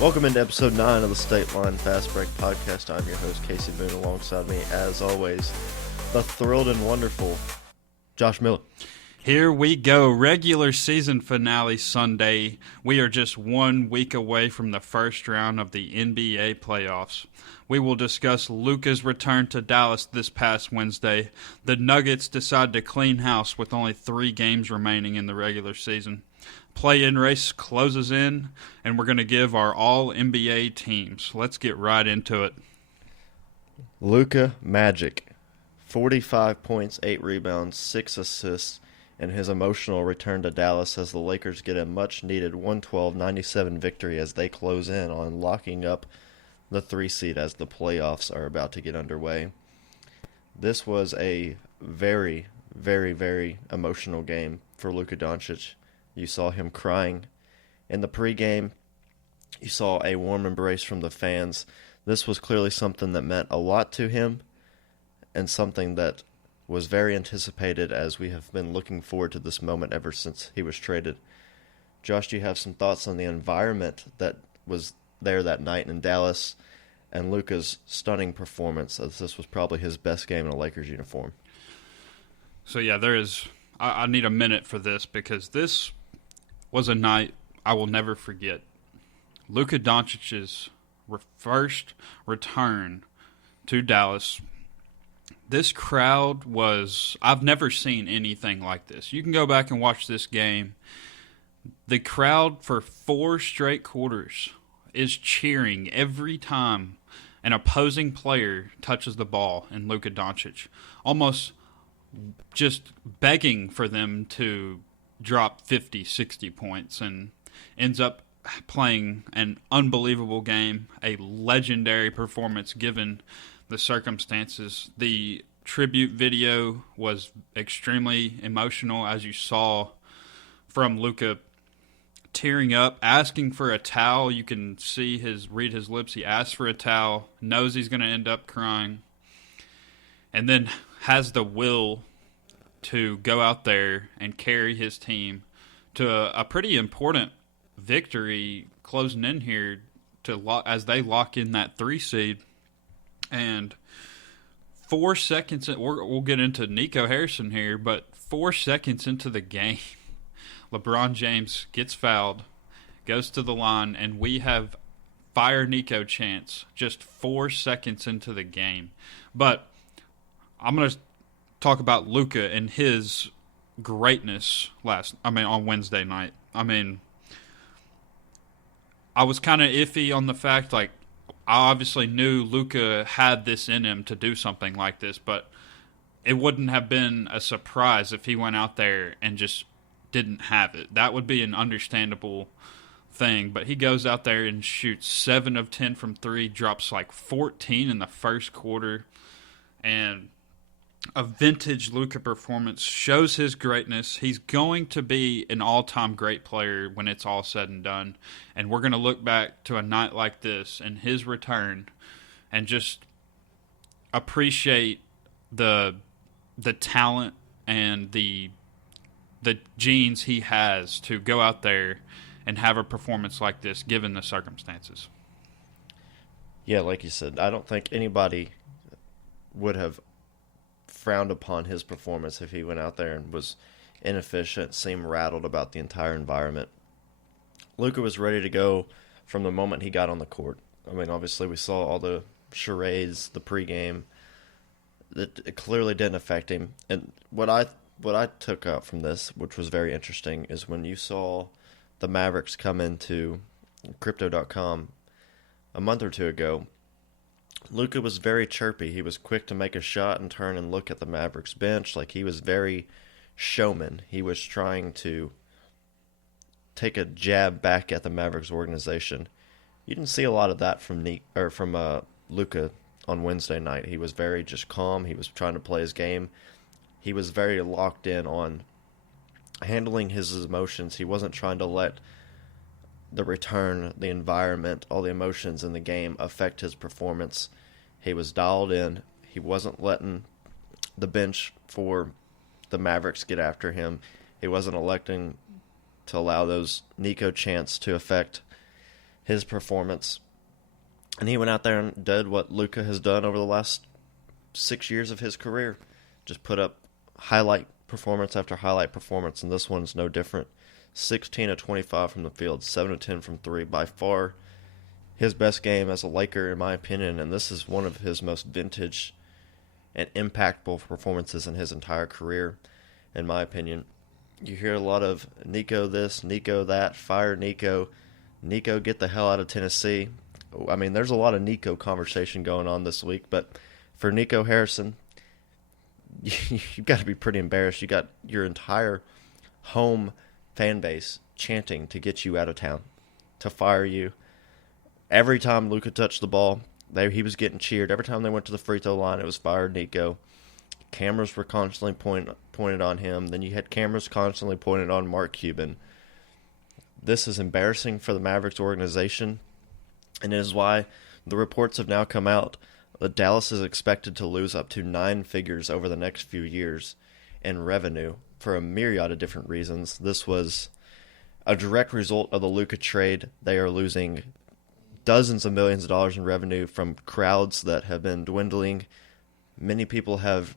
Welcome into episode 9 of the State Line Fast Break Podcast. I'm your host, Kasey Boone. Alongside me, as always, the thrilled and wonderful Josh Miller. Here we go. Regular season finale Sunday. We are just 1 week away from the first round of the NBA playoffs. We will discuss Luka's return to Dallas this past Wednesday. The Nuggets decide to clean house with only 3 games remaining in the regular season. Play-in race closes in, and we're going to give our all-NBA teams. Let's get right into it. Luka Magic, 45 points, 8 rebounds, 6 assists, and his emotional return to Dallas as the Lakers get a much-needed 112-97 victory as they close in on locking up the 3 seed as the playoffs are about to get underway. This was a very, very, very emotional game for Luka Doncic. You saw him crying in the pregame. You saw a warm embrace from the fans. This was clearly something that meant a lot to him and something that was very anticipated, as we have been looking forward to this moment ever since he was traded. Josh, do you have some thoughts on the environment that was there that night in Dallas and Luka's stunning performance, as this was probably his best game in a Lakers uniform? So, yeah, I need a minute for this because this was a night I will never forget. Luka Doncic's first return to Dallas. This crowd I've never seen anything like this. You can go back and watch this game. The crowd for 4 straight quarters is cheering every time an opposing player touches the ball in Luka Doncic. Almost just begging for them to drop 50, 60 points, and ends up playing an unbelievable game, a legendary performance given the circumstances. The tribute video was extremely emotional, as you saw from Luka tearing up, asking for a towel. You can read his lips. He asks for a towel, knows he's going to end up crying, and then has the will to go out there and carry his team to a pretty important victory closing in here as they lock in that 3 seed. And 4 seconds, we'll get into Nico Harrison here, but 4 seconds into the game, LeBron James gets fouled, goes to the line, and we have fire Nico chants just 4 seconds into the game. But I'm going to talk about Luka and his greatness on Wednesday night. I was kind of iffy on the fact, I obviously knew Luka had this in him to do something like this, but it wouldn't have been a surprise if he went out there and just didn't have it. That would be an understandable thing, but he goes out there and shoots 7 of 10 from 3, drops 14 in the first quarter, and a vintage Luka performance, shows his greatness. He's going to be an all-time great player when it's all said and done. And we're going to look back to a night like this and his return and just appreciate the talent and the genes he has to go out there and have a performance like this given the circumstances. Yeah, like you said, I don't think anybody would have frowned upon his performance if he went out there and was inefficient, seemed rattled about the entire environment. Luka was ready to go from the moment he got on the court. Obviously we saw all the charades, the pregame, that it clearly didn't affect him. And what I took out from this, which was very interesting, is when you saw the Mavericks come into Crypto.com a month or 2 ago, Luka was very chirpy. He was quick to make a shot and turn and look at the Mavericks bench. He was very showman. He was trying to take a jab back at the Mavericks organization. You didn't see a lot of that from Luka on Wednesday night. He was very just calm. He was trying to play his game. He was very locked in on handling his emotions. He wasn't trying to let the return, the environment, all the emotions in the game affect his performance. He was dialed in. He wasn't letting the bench for the Mavericks get after him. He wasn't electing to allow those Nico chants to affect his performance. And he went out there and did what Luka has done over the last 6 years of his career. Just put up highlight performance after highlight performance, and this one's no different. 16 of 25 from the field, 7 of 10 from 3. By far his best game as a Laker, in my opinion, and this is one of his most vintage and impactful performances in his entire career, in my opinion. You hear a lot of Nico this, Nico that, fire Nico, Nico get the hell out of Tennessee. I mean, there's a lot of Nico conversation going on this week, but for Nico Harrison, you've got to be pretty embarrassed. You got your entire home fan base chanting to get you out of town, to fire you. Every time Luka touched the ball, he was getting cheered. Every time they went to the free throw line, it was fire Nico. Cameras were constantly pointed on him. Then you had cameras constantly pointed on Mark Cuban. This is embarrassing for the Mavericks organization, and it is why the reports have now come out that Dallas is expected to lose up to 9 figures over the next few years in revenue for a myriad of different reasons. This was a direct result of the Luka trade. They are losing dozens of millions of dollars in revenue from crowds that have been dwindling. Many people have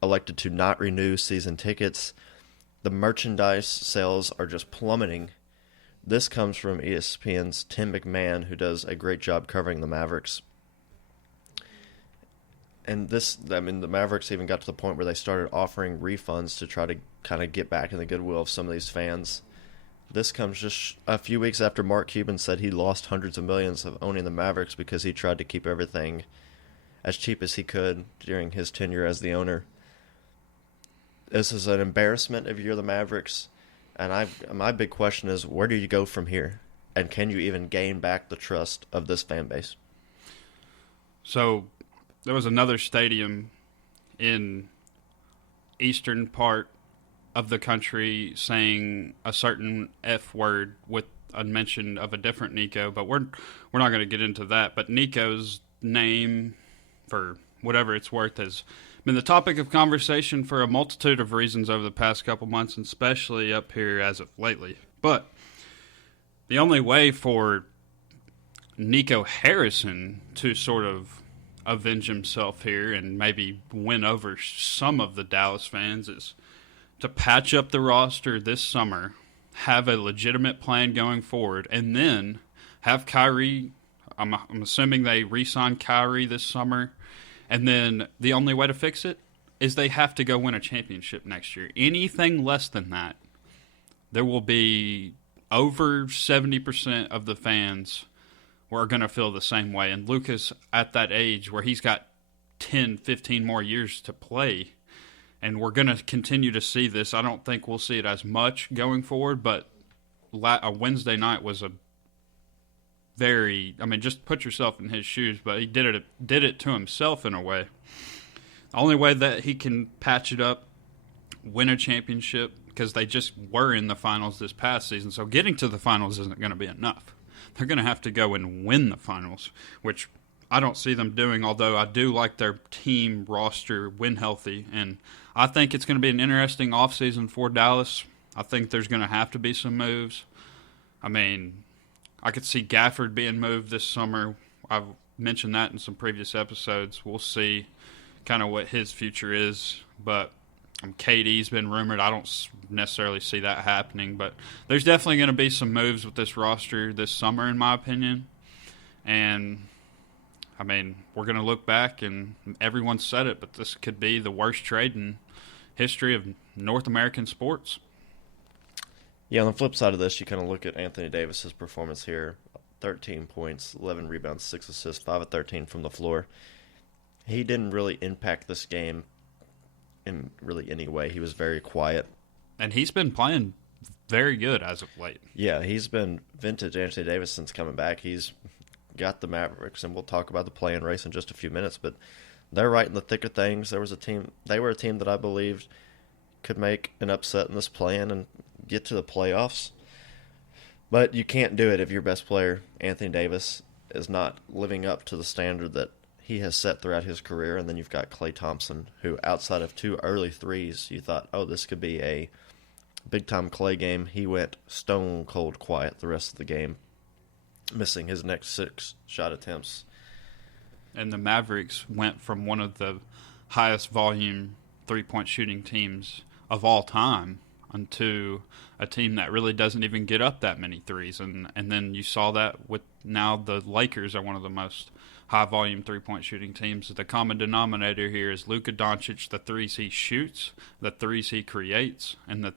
elected to not renew season tickets. The merchandise sales are just plummeting. This comes from ESPN's Tim McMahon, who does a great job covering the Mavericks. And the Mavericks even got to the point where they started offering refunds to try to kind of get back in the goodwill of some of these fans. This comes just a few weeks after Mark Cuban said he lost hundreds of millions of owning the Mavericks because he tried to keep everything as cheap as he could during his tenure as the owner. This is an embarrassment if you're the Mavericks. And my big question is, where do you go from here? And can you even gain back the trust of this fan base? So there was another stadium in eastern part of the country saying a certain F word with a mention of a different Nico, but we're not going to get into that. But Nico's name, for whatever it's worth, has been the topic of conversation for a multitude of reasons over the past couple months, and especially up here as of lately. But the only way for Nico Harrison to sort of avenge himself here and maybe win over some of the Dallas fans is to patch up the roster this summer, have a legitimate plan going forward, and then have Kyrie. I'm assuming they re-sign Kyrie this summer, and then the only way to fix it is they have to go win a championship next year. Anything less than that, there will be over 70% of the fans who are going to feel the same way. And Luka's at that age where he's got 10, 15 more years to play. And we're going to continue to see this. I don't think we'll see it as much going forward, but a Wednesday night was a very, just put yourself in his shoes, but he did it to himself in a way. The only way that he can patch it up, win a championship, because they just were in the finals this past season, so getting to the finals isn't going to be enough. They're going to have to go and win the finals, which I don't see them doing, although I do like their team roster when healthy, and I think it's going to be an interesting offseason for Dallas. I think there's going to have to be some moves. I could see Gafford being moved this summer. I've mentioned that in some previous episodes. We'll see kind of what his future is, but KD's been rumored. I don't necessarily see that happening, but there's definitely going to be some moves with this roster this summer, in my opinion. And we're going to look back, and everyone said it, but this could be the worst trade in history of North American sports. Yeah, on the flip side of this, you kind of look at Anthony Davis's performance here. 13 points, 11 rebounds, 6 assists, 5 of 13 from the floor. He didn't really impact this game in really any way. He was very quiet. And he's been playing very good as of late. Yeah, he's been vintage Anthony Davis since coming back. He's got the Mavericks, and we'll talk about the play-in race in just a few minutes, but they're right in the thick of things. They were a team that I believed could make an upset in this play-in and get to the playoffs. But you can't do it if your best player, Anthony Davis, is not living up to the standard that he has set throughout his career. And then you've got Klay Thompson, who outside of 2 early threes, you thought, oh, this could be a big-time Klay game. He went stone cold quiet the rest of the game. missing his next 6 shot attempts. And the Mavericks went from one of the highest volume three-point shooting teams of all time onto a team that really doesn't even get up that many threes. And then you saw that with now the Lakers are one of the most high-volume three-point shooting teams. The common denominator here is Luka Doncic, the threes he shoots, the threes he creates, and the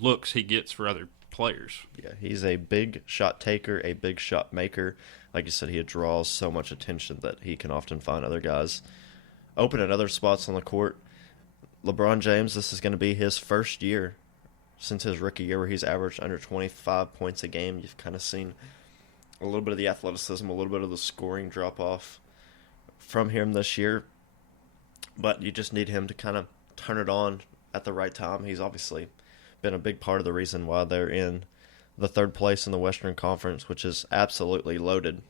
looks he gets for other players. Yeah, he's a big shot taker, a big shot maker. Like you said, he draws so much attention that he can often find other guys open at other spots on the court. LeBron James, this is going to be his first year since his rookie year where he's averaged under 25 points a game. You've kind of seen a little bit of the athleticism, a little bit of the scoring drop off from him this year. But you just need him to kind of turn it on at the right time. He's obviously been a big part of the reason why they're in the 3rd place in the Western Conference, which is absolutely loaded.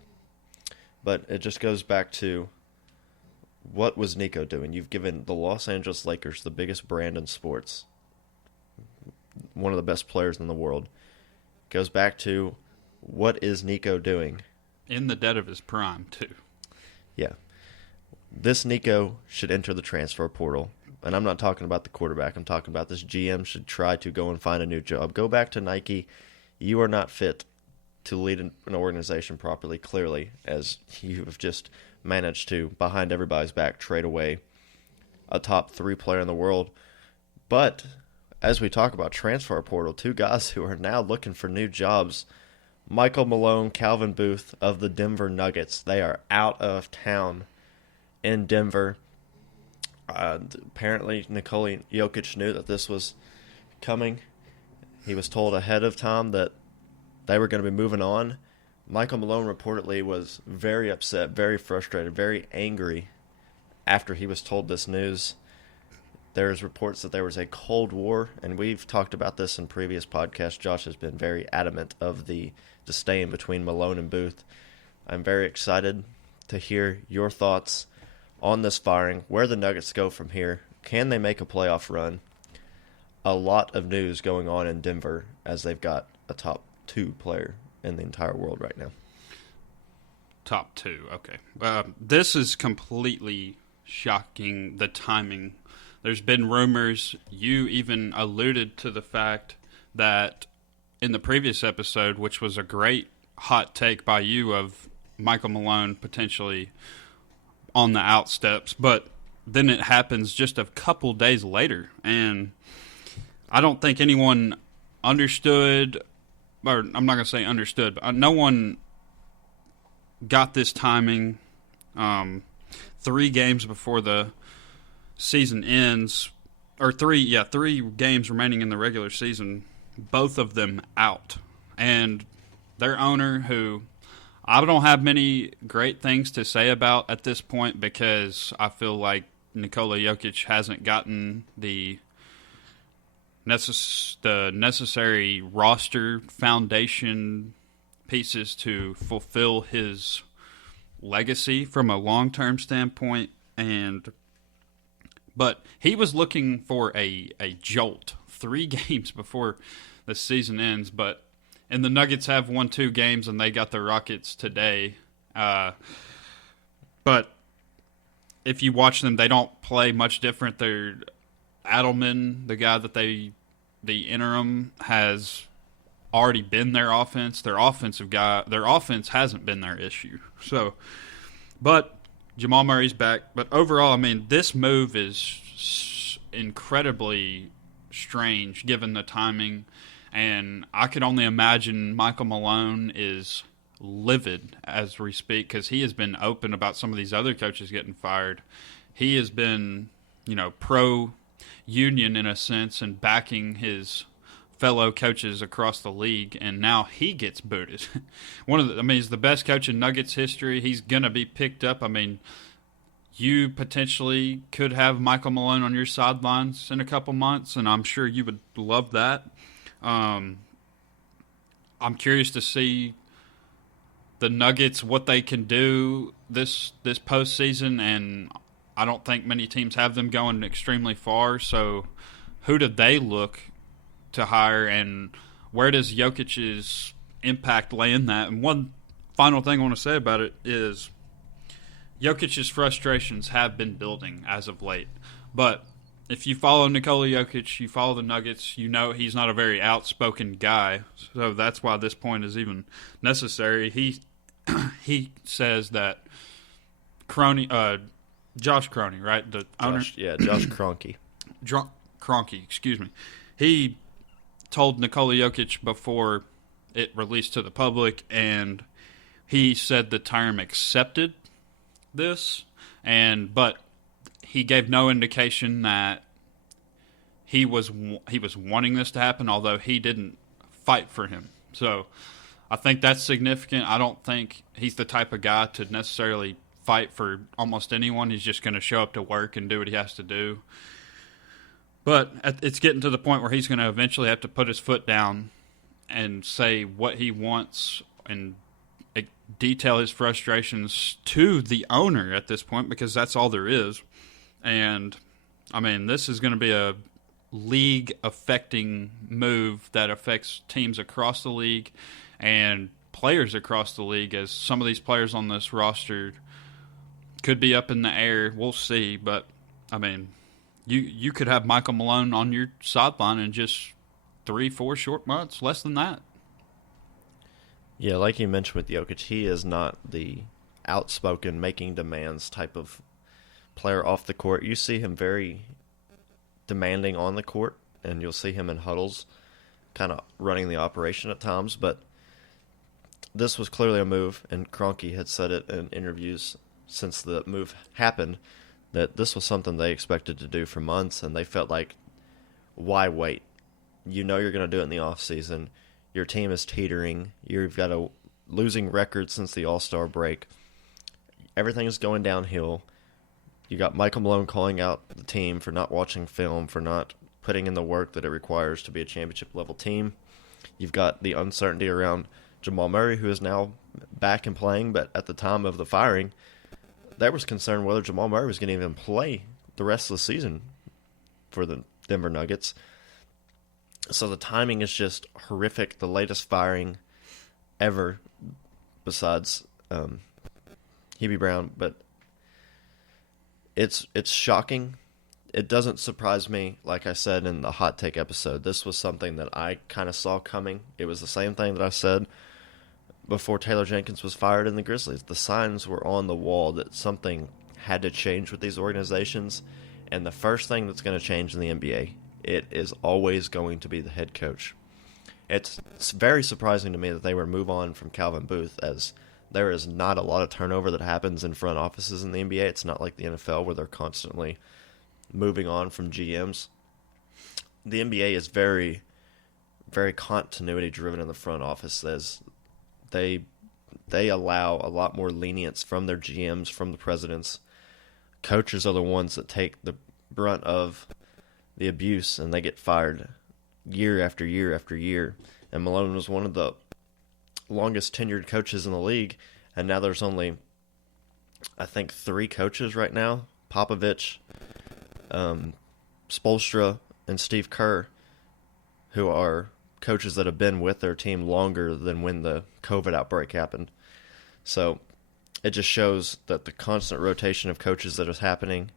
But it just goes back to, what was Nico doing? You've given the Los Angeles Lakers the biggest brand in sports, one of the best players in the world. Goes back to, what is Nico doing? In the dead of his prime, too. Yeah. This Nico should enter the transfer portal. And I'm not talking about the quarterback. I'm talking about this GM should try to go and find a new job. Go back to Nike. You are not fit to lead an organization properly, clearly, as you have just managed to, behind everybody's back, trade away a top 3 player in the world. But as we talk about transfer portal, 2 guys who are now looking for new jobs, Michael Malone, Calvin Booth of the Denver Nuggets. They are out of town in Denver. Apparently, Nikola Jokic knew that this was coming. He was told ahead of time that they were going to be moving on. Michael Malone reportedly was very upset, very frustrated, very angry after he was told this news. There's reports that there was a Cold War, and we've talked about this in previous podcasts. Josh has been very adamant of the disdain between Malone and Booth. I'm very excited to hear your thoughts on this firing, where the Nuggets go from here. Can they make a playoff run? A lot of news going on in Denver as they've got a top 2 player in the entire world right now. Top 2, okay. This is completely shocking, the timing. There's been rumors. You even alluded to the fact that in the previous episode, which was a great hot take by you of Michael Malone potentially on the outsteps, but then it happens just a couple days later, and I don't think anyone understood, or I'm not going to say understood, but no one got this timing. 3 games before the season ends, or 3 games remaining in the regular season, both of them out. And their owner, who I don't have many great things to say about at this point because I feel like Nikola Jokic hasn't gotten the necessary roster foundation pieces to fulfill his legacy from a long-term standpoint, but he was looking for a jolt 3 games before the season ends, and the Nuggets have won 2 games and they got the Rockets today, but if you watch them, they don't play much different. They're Adelman, the guy that the interim has already been their offense. Their offense hasn't been their issue. So, but Jamal Murray's back. But overall, I mean, this move is incredibly strange given the timing, and I could only imagine Michael Malone is livid as we speak because he has been open about some of these other coaches getting fired. He has been, pro-union in a sense and backing his fellow coaches across the league, and now he gets booted. He's the best coach in Nuggets history. He's going to be picked up. I mean, you potentially could have Michael Malone on your sidelines in a couple months, and I'm sure you would love that. I'm curious to see the Nuggets, what they can do this postseason, and I don't think many teams have them going extremely far. So who do they look to hire, and where does Jokic's impact lay in that. And one final thing I want to say about it is Jokic's frustrations have been building as of late. But if you follow Nikola Jokic, you follow the Nuggets, you know he's not a very outspoken guy. So that's why this point is even necessary. He says that Josh Crony, right? The owner? Josh Kroenke. Kroenke, excuse me. He told Nikola Jokic before it released to the public, and he said the term accepted this, but he gave no indication that he was wanting this to happen, although he didn't fight for him. So I think that's significant. I don't think he's the type of guy to necessarily fight for almost anyone. He's just going to show up to work and do what he has to do. But it's getting to the point where he's going to eventually have to put his foot down and say what he wants and detail his frustrations to the owner at this point, because that's all there is. And, I mean, this is going to be a league-affecting move that affects teams across the league and players across the league, as some of these players on this roster could be up in the air. We'll see. But, I mean, you could have Michael Malone on your sideline in just 3-4 short months, less than that. Yeah, like you mentioned with Jokic, he is not the outspoken, making demands type of player off the court. You see him very demanding on the court, and you'll see him in huddles kind of running the operation at times. But this was clearly a move, and Kroenke had said it in interviews since the move happened, that this was something they expected to do for months, and they felt like, why wait? You know you're going to do it in the offseason. Your team is teetering. You've got a losing record since the All-Star break. Everything is going downhill. You got Michael Malone calling out the team for not watching film, for not putting in the work that it requires to be a championship-level team. You've got the uncertainty around Jamal Murray, who is now back and playing, but at the time of the firing, there was concern whether Jamal Murray was going to even play the rest of the season for the Denver Nuggets. So the timing is just horrific. The latest firing ever, besides Hubie Brown, but it's shocking. It doesn't surprise me. Like I said in the hot take episode, this was something that I kind of saw coming. It was the same thing that I said before Taylor Jenkins was fired in the Grizzlies. The signs were on the wall that something had to change with these organizations, and the first thing that's going to change in the NBA, it is always going to be the head coach. It's very surprising to me that they would move on from Calvin Booth, as there is not a lot of turnover that happens in front offices in the NBA. It's not like the NFL where they're constantly moving on from GMs. The NBA is very, very continuity driven in the front office, as they allow a lot more lenience from their GMs, from the presidents. Coaches are the ones that take the brunt of the abuse, and they get fired year after year after year. And Malone was one of the longest tenured coaches in the league, and now there's only, I think, 3 coaches right now: Popovich, Spoelstra, and Steve Kerr, who are coaches that have been with their team longer than when the COVID outbreak happened. So it just shows that the constant rotation of coaches that is happening.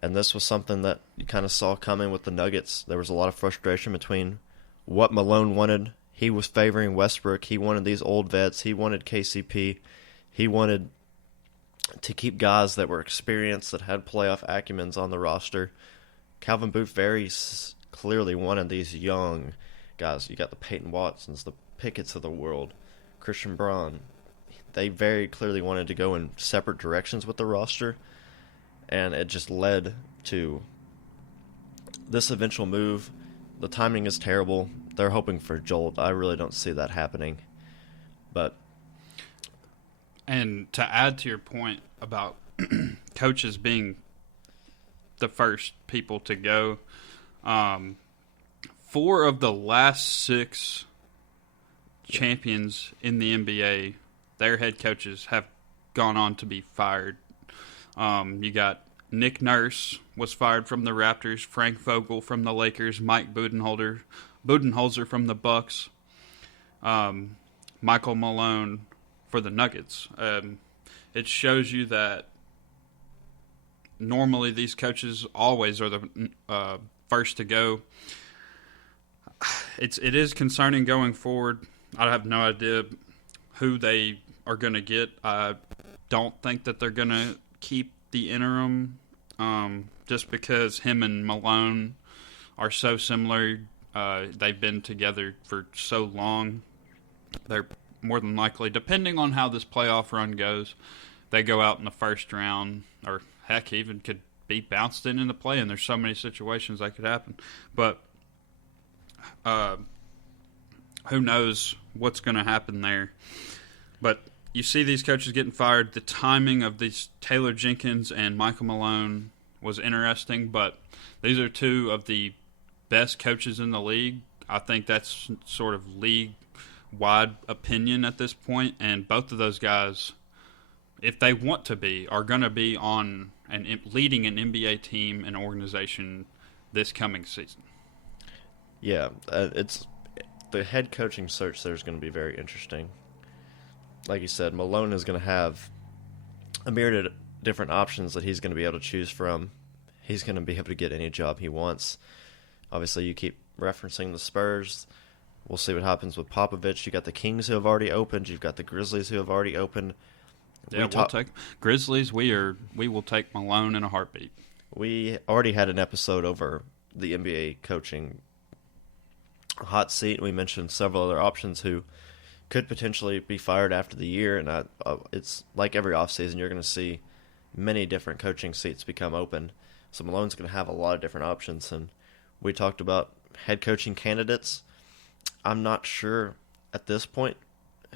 And this was something that you kind of saw coming with the Nuggets. There was a lot of frustration between what Malone wanted. He was favoring Westbrook. He wanted these old vets. He wanted KCP. He wanted to keep guys that were experienced, that had playoff acumens on the roster. Calvin Booth very clearly wanted these young guys. You got the Peyton Watsons, the Pickett's of the world, Christian Braun. They very clearly wanted to go in separate directions with the roster. And it just led to this eventual move. The timing is terrible. They're hoping for a jolt. I really don't see that happening. And to add to your point about coaches being the first people to go, 4 of the last 6 champions in the NBA, their head coaches have gone on to be fired. You got Nick Nurse was fired from the Raptors, Frank Vogel from the Lakers, Mike Budenholzer from the Bucks. Michael Malone for the Nuggets. It shows you that normally these coaches always are the first to go. It is concerning going forward. I have no idea who they are going to get. I don't think that they're going to keep the interim just because him and Malone are so similar. They've been together for so long. They're more than likely, depending on how this playoff run goes, they go out in the first round, or heck, even could be bounced into the play, and there's so many situations that could happen. But who knows what's going to happen there. But you see these coaches getting fired. The timing of these Taylor Jenkins and Michael Malone was interesting, but these are two of the best coaches in the league. I think that's sort of league-wide opinion at this point, and both of those guys, if they want to be, are going to be on and leading an NBA team and organization this coming season. Yeah, it's the head coaching search there is going to be very interesting. Like you said, Malone is going to have a myriad of different options that he's going to be able to choose from. He's going to be able to get any job he wants. Obviously, you keep referencing the Spurs. We'll see what happens with Popovich. You got the Kings who have already opened. You've got the Grizzlies who have already opened. Yeah, we'll take Grizzlies. We will take Malone in a heartbeat. We already had an episode over the NBA coaching hot seat. We mentioned several other options who could potentially be fired after the year, and it's like every offseason, you're going to see many different coaching seats become open. So Malone's going to have a lot of different options, and we talked about head coaching candidates. I'm not sure at this point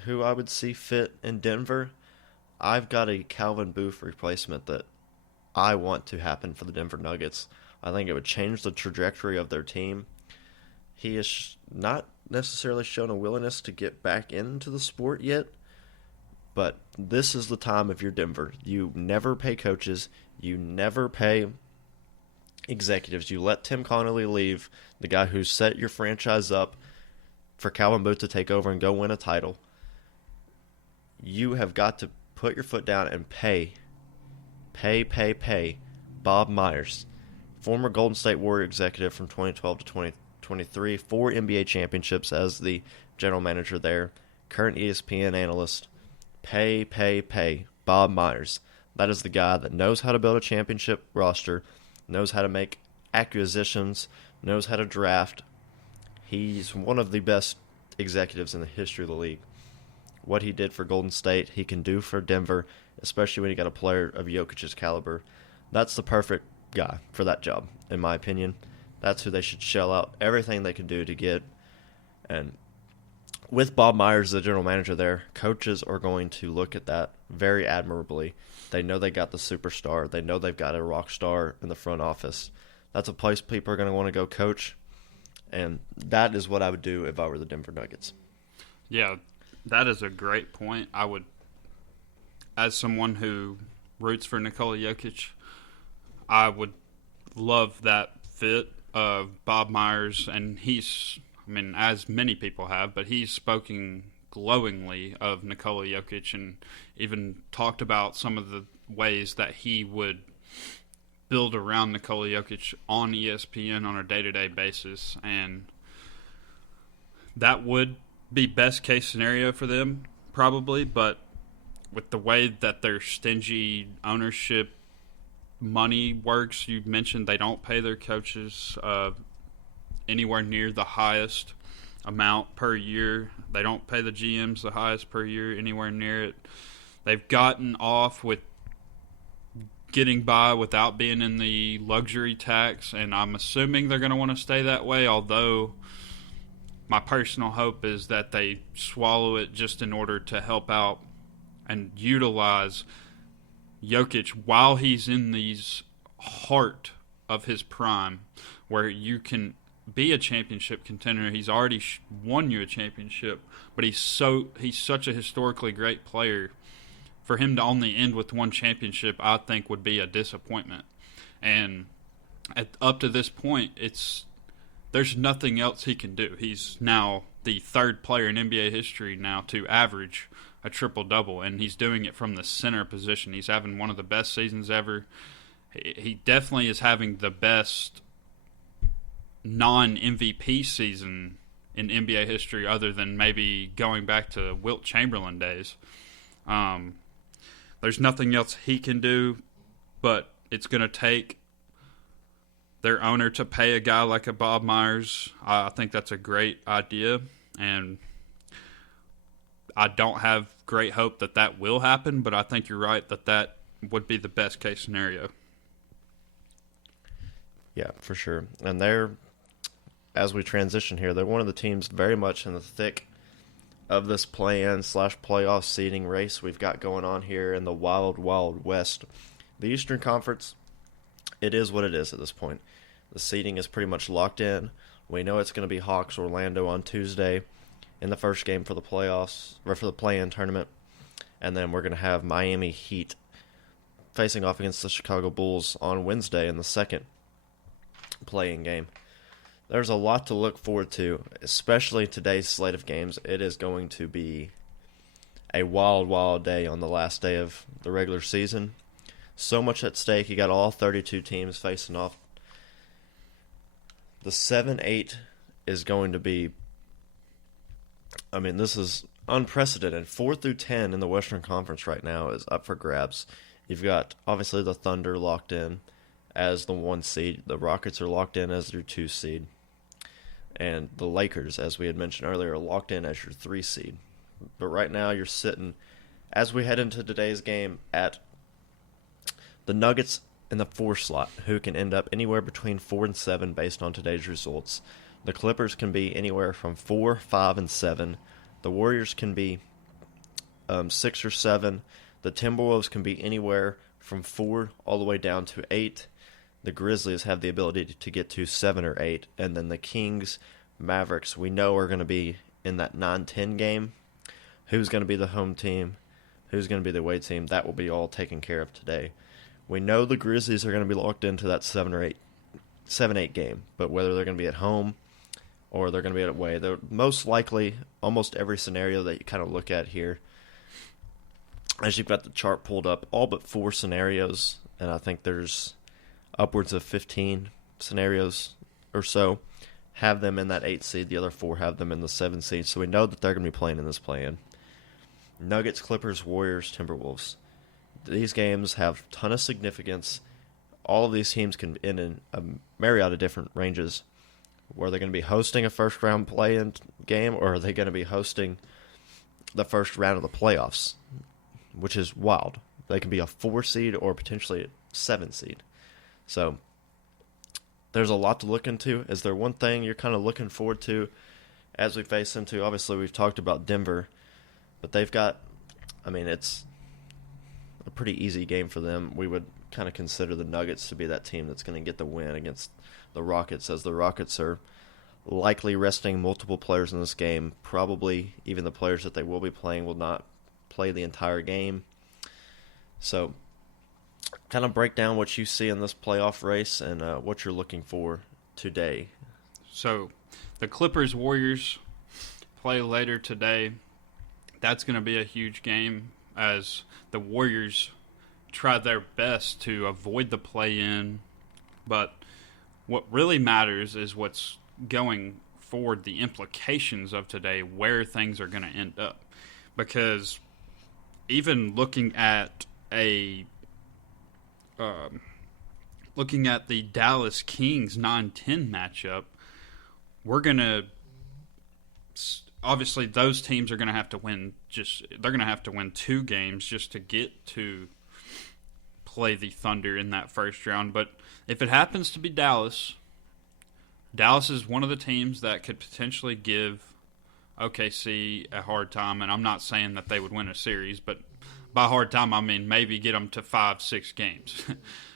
who I would see fit in Denver. I've got a Calvin Booth replacement that I want to happen for the Denver Nuggets. I think it would change the trajectory of their team. He has not necessarily shown a willingness to get back into the sport yet, but this is the time if you're Denver. You never pay coaches. You never pay executives. You let Tim Connolly leave, the guy who set your franchise up for Calvin Booth to take over and go win a title. You have got to put your foot down and pay Bob Myers, former Golden State Warrior executive from 2012 to 2023, 4 NBA championships as the general manager there, current ESPN analyst. Pay Bob Myers. That is the guy that knows how to build a championship roster, knows how to make acquisitions, knows how to draft. He's one of the best executives in the history of the league. What he did for Golden State, he can do for Denver, especially when you got a player of Jokic's caliber. That's the perfect guy for that job, in my opinion. That's who they should shell out everything they can do to get. And with Bob Myers, the general manager there, coaches are going to look at that very admirably. They know they got the superstar. They know they've got a rock star in the front office. That's a place people are going to want to go coach. And that is what I would do if I were the Denver Nuggets. Yeah, that is a great point. I would, as someone who roots for Nikola Jokic, I would love that fit of Bob Myers. And he's, I mean, as many people have, but he's spoken glowingly of Nikola Jokic and even talked about some of the ways that he would build around Nikola Jokic on ESPN on a day-to-day basis. And that would be best case scenario for them, probably, but with the way that their stingy ownership money works, you mentioned they don't pay their coaches anywhere near the highest amount per year. They don't pay the GMs the highest per year, anywhere near it. They've gotten off with getting by without being in the luxury tax, and I'm assuming they're going to want to stay that way, although my personal hope is that they swallow it just in order to help out and utilize Jokic while he's in these heart of his prime, where you can be a championship contender. He's already won you a championship, but he's such a historically great player. For him to only end with one championship, I think, would be a disappointment. And up to this point, there's nothing else he can do. He's now the third player in NBA history now to average a triple-double, and he's doing it from the center position. He's having one of the best seasons ever. He definitely is having the best non-MVP season in NBA history, other than maybe going back to Wilt Chamberlain days. There's nothing else he can do, but it's going to take their owner to pay a guy like a Bob Myers. I think that's a great idea, and I don't have great hope that that will happen, but I think you're right that that would be the best case scenario. Yeah, for sure. And they're, as we transition here, they're one of the teams very much in the thick of this play-in / playoff seeding race we've got going on here in the wild, wild West. The Eastern Conference, it is what it is at this point. The seeding is pretty much locked in. We know it's going to be Hawks Orlando on Tuesday in the first game for the playoffs, or for the play-in tournament. And then we're going to have Miami Heat facing off against the Chicago Bulls on Wednesday in the second play-in game. There's a lot to look forward to, especially today's slate of games. It is going to be a wild, wild day on the last day of the regular season. So much at stake. You got all 32 teams facing off. The 7-8 is going to be, I mean, this is unprecedented. 4 through 10 in the Western Conference right now is up for grabs. You've got, obviously, the Thunder locked in as the 1 seed. The Rockets are locked in as their 2 seed. And the Lakers, as we had mentioned earlier, are locked in as your 3 seed. But right now you're sitting, as we head into today's game, at the Nuggets in the 4 slot, who can end up anywhere between 4 and 7 based on today's results. The Clippers can be anywhere from 4, 5, and 7. The Warriors can be 6 or 7. The Timberwolves can be anywhere from 4 all the way down to 8. The Grizzlies have the ability to get to 7 or 8. And then the Kings, Mavericks, we know are going to be in that 9-10 game. Who's going to be the home team? Who's going to be the away team? That will be all taken care of today. We know the Grizzlies are going to be locked into that 7-8 game. But whether they're going to be at home or they're going to be away, they're most likely, almost every scenario that you kind of look at here, as you've got the chart pulled up, all but 4 scenarios, and I think there's upwards of 15 scenarios or so, have them in that 8 seed. The other 4 have them in the 7 seed. So we know that they're going to be playing in this play-in. Nuggets, Clippers, Warriors, Timberwolves. These games have a ton of significance. All of these teams can end in a myriad of different ranges. Where they're going to be hosting a first-round play-in game, or are they going to be hosting the first round of the playoffs, which is wild. They can be a 4 seed or potentially a 7 seed. So there's a lot to look into. Is there one thing you're kind of looking forward to as we face into, obviously we've talked about Denver, but they've got, I mean, it's a pretty easy game for them. We would kind of consider the Nuggets to be that team that's going to get the win against the Rockets, as the Rockets are likely resting multiple players in this game. Probably even the players that they will be playing will not play the entire game. So kind of break down what you see in this playoff race and what you're looking for today. So the Clippers-Warriors play later today. That's going to be a huge game as the Warriors try their best to avoid the play-in. But what really matters is what's going forward, the implications of today, where things are going to end up. Because even looking at the Dallas Kings 9-10 matchup, we're going to obviously those teams are going to have to win they're going to have to win 2 games just to get to play the Thunder in that first round. But if it happens to be Dallas is one of the teams that could potentially give OKC a hard time, and I'm not saying that they would win a series, but by hard time I mean maybe get them to 5-6 games.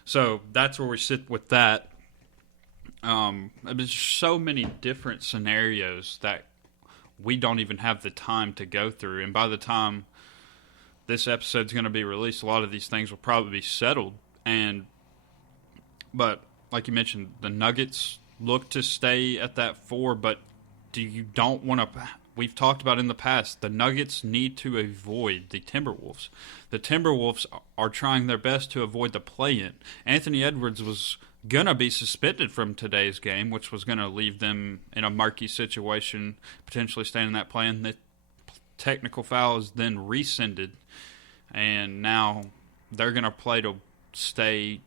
So that's where we sit with that. There's so many different scenarios that we don't even have the time to go through, and by the time this episode's going to be released, a lot of these things will probably be settled. But like you mentioned, the Nuggets look to stay at that 4, but you don't want to we've talked about in the past, the Nuggets need to avoid the Timberwolves. The Timberwolves are trying their best to avoid the play-in. Anthony Edwards was going to be suspended from today's game, which was going to leave them in a murky situation, potentially staying in that play-in. The technical foul is then rescinded, and now they're going to play to stay.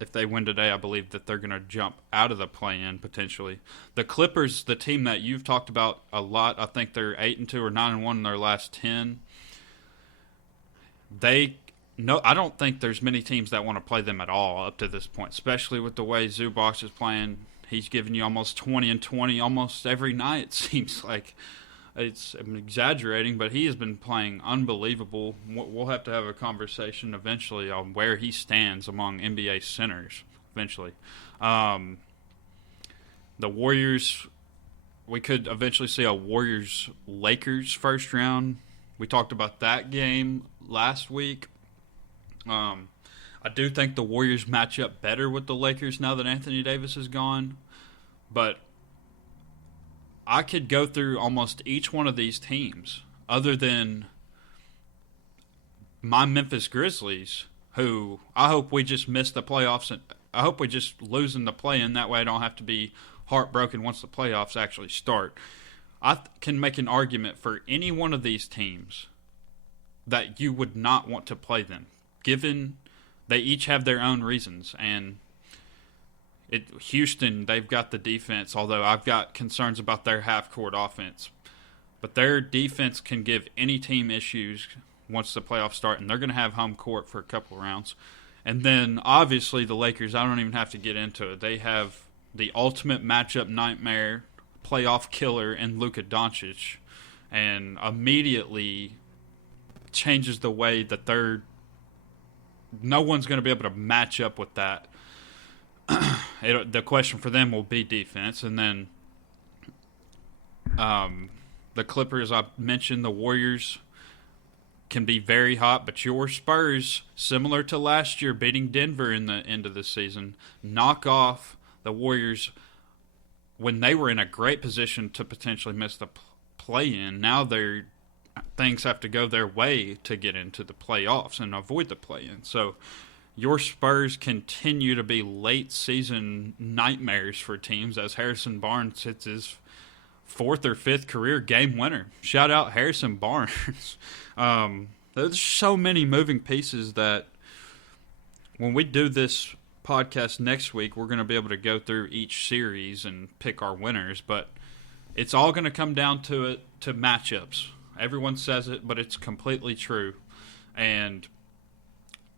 If they win today, I believe that they're going to jump out of the play-in potentially. The Clippers, the team that you've talked about a lot, I think they're 8-2 or 9-1 in their last 10. I don't think there's many teams that want to play them at all up to this point, especially with the way Zubac is playing. He's giving you almost 20 and 20 almost every night, it seems like. I'm exaggerating, but he has been playing unbelievable. We'll have to have a conversation eventually on where he stands among NBA centers eventually. The Warriors, we could eventually see a Warriors-Lakers first round. We talked about that game last week. I do think the Warriors match up better with the Lakers now that Anthony Davis is gone, but I could go through almost each one of these teams other than my Memphis Grizzlies, who I hope we just miss the playoffs, and I hope we just lose in the play-in. That way I don't have to be heartbroken once the playoffs actually start. I can make an argument for any one of these teams that you would not want to play them, given they each have their own reasons. And Houston, they've got the defense, although I've got concerns about their half-court offense. But their defense can give any team issues once the playoffs start, and they're going to have home court for a couple of rounds. And then, obviously, the Lakers, I don't even have to get into it. They have the ultimate matchup nightmare, playoff killer in Luka Doncic, and immediately changes the way that no one's going to be able to match up with that. The question for them will be defense. And then the Clippers, I mentioned, the Warriors can be very hot, but your Spurs, similar to last year, beating Denver in the end of the season, knock off the Warriors when they were in a great position to potentially miss the play-in. Now things have to go their way to get into the playoffs and avoid the play-in. So your Spurs continue to be late-season nightmares for teams as Harrison Barnes hits his 4th or 5th career game winner. Shout out Harrison Barnes. There's so many moving pieces that when we do this podcast next week, we're going to be able to go through each series and pick our winners, but it's all going to come down to matchups. Everyone says it, but it's completely true. And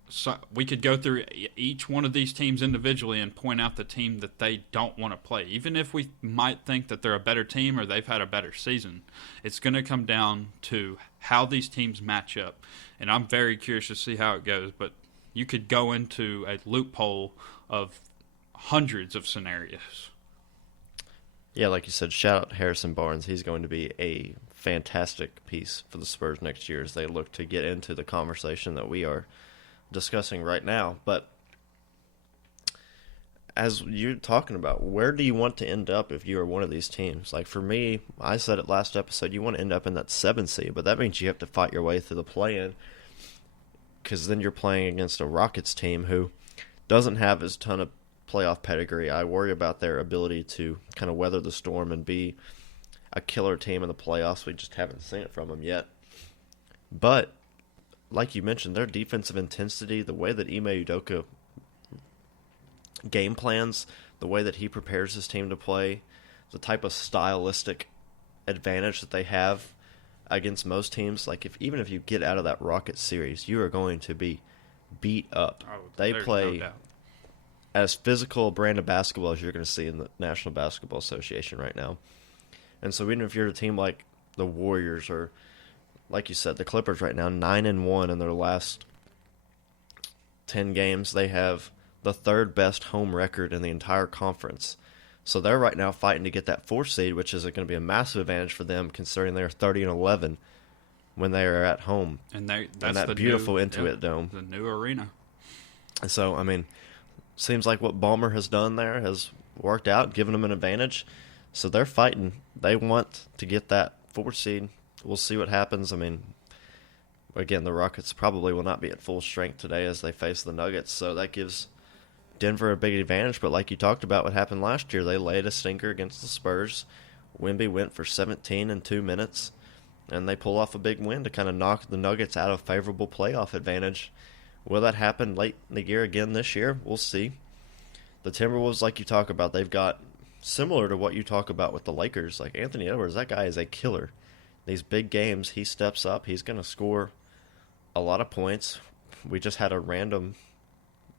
so we could go through each one of these teams individually and point out the team that they don't want to play. Even if we might think that they're a better team or they've had a better season, it's going to come down to how these teams match up. And I'm very curious to see how it goes. But you could go into a loophole of hundreds of scenarios. Yeah, like you said, shout out Harrison Barnes. He's going to be a fantastic piece for the Spurs next year as they look to get into the conversation that we are discussing right now. But as you're talking about, where do you want to end up if you are one of these teams? Like for me, I said it last episode, you want to end up in that 7 seed, but that means you have to fight your way through the play-in, because then you're playing against a Rockets team who doesn't have as ton of playoff pedigree. I worry about their ability to kind of weather the storm and be a killer team in the playoffs. We just haven't seen it from them yet. But like you mentioned, their defensive intensity, the way that Ime Udoka game plans, the way that he prepares his team to play, the type of stylistic advantage that they have against most teams. Like even if you get out of that Rockets series, you are going to be beat up. They play no as physical a brand of basketball as you're going to see in the National Basketball Association right now. And so even if you're a team like the Warriors or, like you said, the Clippers right now, 9-1 in their last 10 games. They have the 3rd best home record in the entire conference. So they're right now fighting to get that 4th seed, which is going to be a massive advantage for them considering they're 30-11 when they are at home. And that's that beautiful Intuit Dome. The new arena. And so, I mean, seems like what Ballmer has done there has worked out, given them an advantage. So they're fighting. They want to get that 4 seed. We'll see what happens. I mean, again, the Rockets probably will not be at full strength today as they face the Nuggets, so that gives Denver a big advantage. But like you talked about what happened last year, they laid a stinker against the Spurs. Wemby went for 17 in 2 minutes, and they pull off a big win to kind of knock the Nuggets out of favorable playoff advantage. Will that happen late in the year again this year? We'll see. The Timberwolves, like you talk about, they've got similar to what you talk about with the Lakers. Like Anthony Edwards, that guy is a killer. These big games, he steps up. He's going to score a lot of points. We just had a random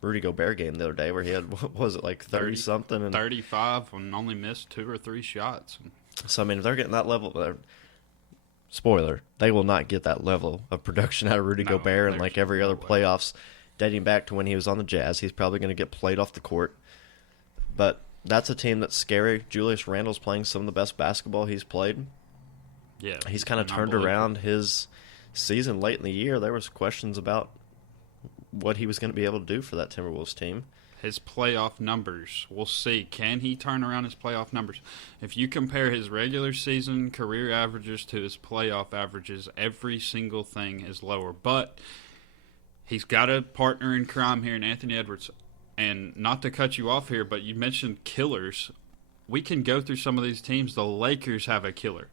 Rudy Gobert game the other day where he had, what was it, like 30-something? And 35 and only missed 2 or 3 shots. So, I mean, if they're getting that level, spoiler, they will not get that level of production out of Rudy Gobert, and like every other playoffs dating back to when he was on the Jazz, he's probably going to get played off the court. But that's a team that's scary. Julius Randle's playing some of the best basketball he's played. Yeah, he's kind of turned around his season late in the year. There was questions about what he was going to be able to do for that Timberwolves team. His playoff numbers, we'll see. Can he turn around his playoff numbers? If you compare his regular season career averages to his playoff averages, every single thing is lower. But he's got a partner in crime here in Anthony Edwards. And not to cut you off here, but you mentioned killers. We can go through some of these teams. The Lakers have a killer.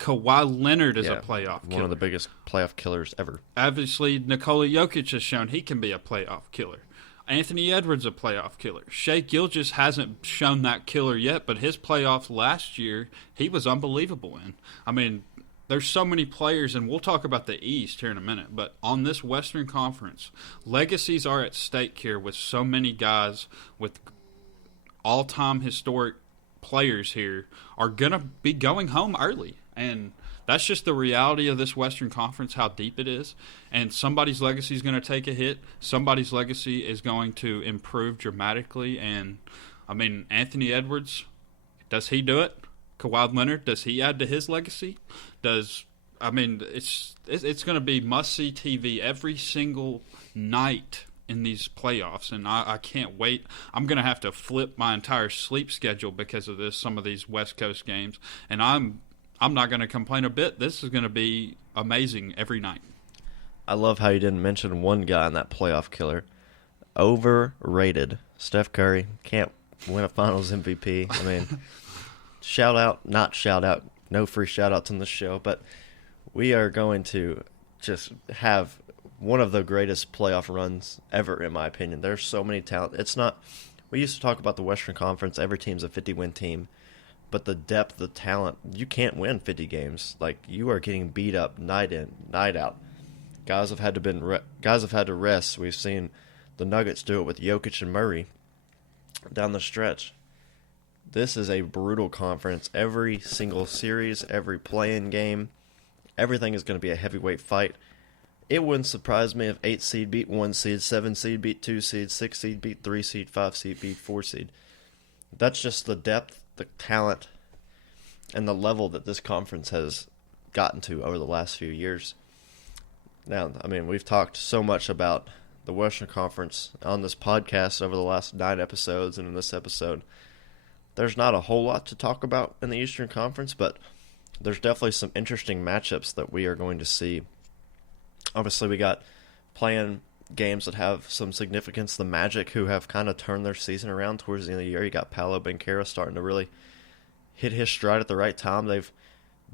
Kawhi Leonard is a playoff killer. One of the biggest playoff killers ever. Obviously, Nikola Jokic has shown he can be a playoff killer. Anthony Edwards a playoff killer. Shai Gilgeous hasn't shown that killer yet, but his playoffs last year, he was unbelievable in. I mean, there's so many players, and we'll talk about the East here in a minute, but on this Western Conference, legacies are at stake here with so many guys with all-time historic players here are going to be going home early. And that's just the reality of this Western Conference, how deep it is. And somebody's legacy is going to take a hit. Somebody's legacy is going to improve dramatically. And, I mean, Anthony Edwards, does he do it? Kawhi Leonard, does he add to his legacy? It's going to be must-see TV every single night in these playoffs, and I can't wait. I'm going to have to flip my entire sleep schedule because of this, some of these West Coast games, and I'm not going to complain a bit. This is going to be amazing every night. I love how you didn't mention one guy in that playoff killer. Overrated. Steph Curry can't win a Finals MVP. I mean, shout out, not shout out. No free shout outs on this show, but we are going to just have one of the greatest playoff runs ever, in my opinion. There's so many talent. It's not. We used to talk about the Western Conference. Every team's a 50-win team. But the depth, the talent, you can't win 50 games. Like, you are getting beat up night in, night out. Guys have had to rest. We've seen the Nuggets do it with Jokic and Murray down the stretch. This is a brutal conference. Every single series, every play-in game, everything is going to be a heavyweight fight. It wouldn't surprise me if 8 seed beat 1 seed, 7 seed beat 2 seed, 6 seed beat 3 seed, 5 seed beat 4 seed. That's just the depth, the talent, and the level that this conference has gotten to over the last few years. Now, I mean, we've talked so much about the Western Conference on this podcast over the last 9 episodes, and in this episode, there's not a whole lot to talk about in the Eastern Conference, but there's definitely some interesting matchups that we are going to see. Obviously, we got playing games that have some significance. The Magic, who have kind of turned their season around towards the end of the year. You got Paolo Banchero starting to really hit his stride at the right time. They've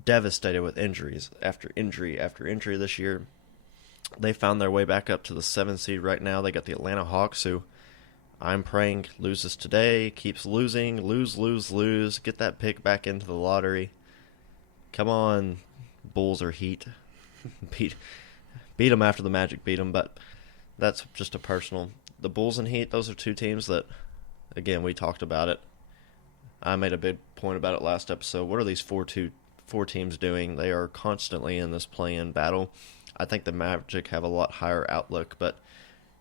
devastated with injuries after injury after injury this year. They found their way back up to the 7th seed right now. They got the Atlanta Hawks, who I'm praying loses today, keeps losing, lose, get that pick back into the lottery. Come on, Bulls or Heat. beat them after the Magic beat them, but that's just a personal. The Bulls and Heat, those are two teams that, again, we talked about it. I made a big point about it last episode. What are these four teams doing? They are constantly in this play-in battle. I think the Magic have a lot higher outlook, but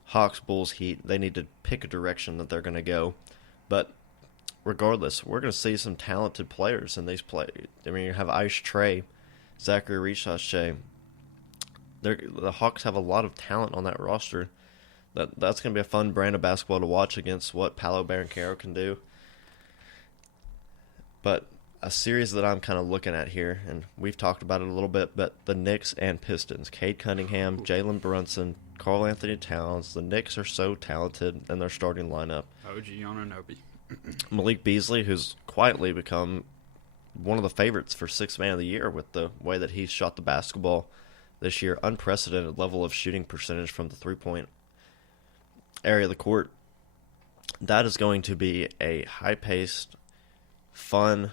Hawks, Bulls, Heat, they need to pick a direction that they're going to go. But regardless, we're going to see some talented players in these plays. I mean, you have Ice Trey, Zachary Richardson. The Hawks have a lot of talent on that roster. That's going to be a fun brand of basketball to watch against what Paolo Banchero can do. But A series that I'm kind of looking at here, and we've talked about it a little bit, but the Knicks and Pistons. Cade Cunningham, Jalen Brunson, Karl Anthony Towns. The Knicks are so talented in their starting lineup. OG Anunoby. Malik Beasley, who's quietly become one of the favorites for Sixth Man of the Year with the way that he's shot the basketball this year. Unprecedented level of shooting percentage from the three-point area of the court. That is going to be a high-paced, fun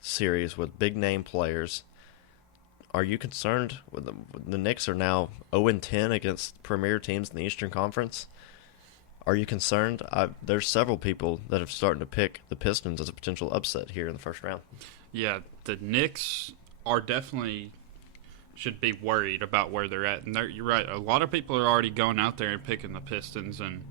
series with big-name players. Are you concerned? The Knicks are now 0-10 against premier teams in the Eastern Conference. Are you concerned? There's several people that have started to pick the Pistons as a potential upset here in the first round. Yeah, the Knicks are definitely should be worried about where they're at. And you're right. A lot of people are already going out there and picking the Pistons, and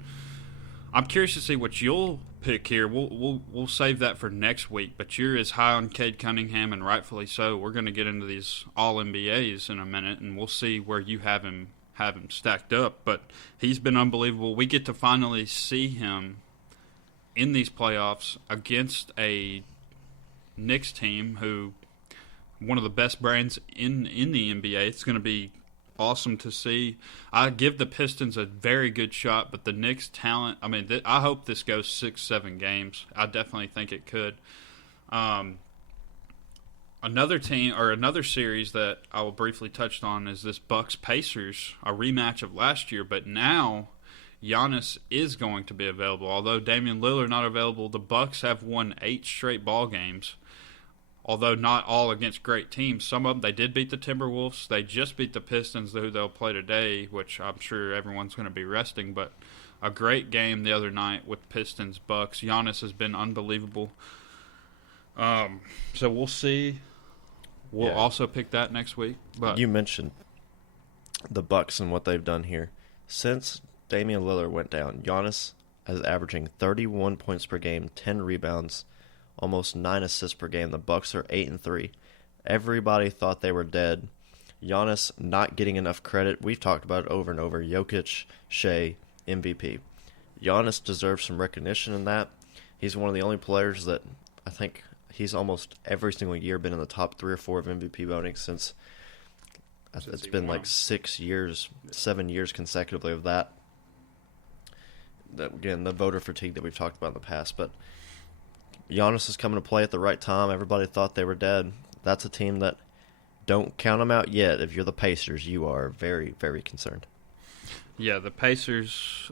I'm curious to see what you'll pick here. We'll save that for next week. But you're as high on Cade Cunningham, and rightfully so. We're going to get into these All NBAs in a minute, and we'll see where you have him stacked up. But he's been unbelievable. We get to finally see him in these playoffs against a Knicks team who one of the best brands in the NBA. It's going to be awesome to see. I give the Pistons a very good shot, but the Knicks talent, I mean, I hope this goes 6-7 games. I definitely think it could. Another team or another series that I will briefly touch on is this Bucks Pacers, a rematch of last year, but now Giannis is going to be available. Although Damian Lillard not available, the Bucks have won 8 straight ball games. Although not all against great teams. Some of them, they did beat the Timberwolves. They just beat the Pistons, who they'll play today, which I'm sure everyone's going to be resting. But a great game the other night with Pistons-Bucks. Giannis has been unbelievable. So we'll see. We'll also pick that next week. But you mentioned the Bucks and what they've done here. Since Damian Lillard went down, Giannis is averaging 31 points per game, 10 rebounds, almost 9 assists per game. The Bucks are 8-3. Everybody thought they were dead. Giannis not getting enough credit. We've talked about it over and over. Jokic, Shea, MVP. Giannis deserves some recognition in that. He's one of the only players that I think he's almost every single year been in the top 3 or 4 of MVP voting since it's been like 6 years, 7 years consecutively of that. Again, the voter fatigue that we've talked about in the past, but Giannis is coming to play at the right time. Everybody thought they were dead. That's a team that don't count them out yet. If you're the Pacers, you are very, very concerned. Yeah, the Pacers,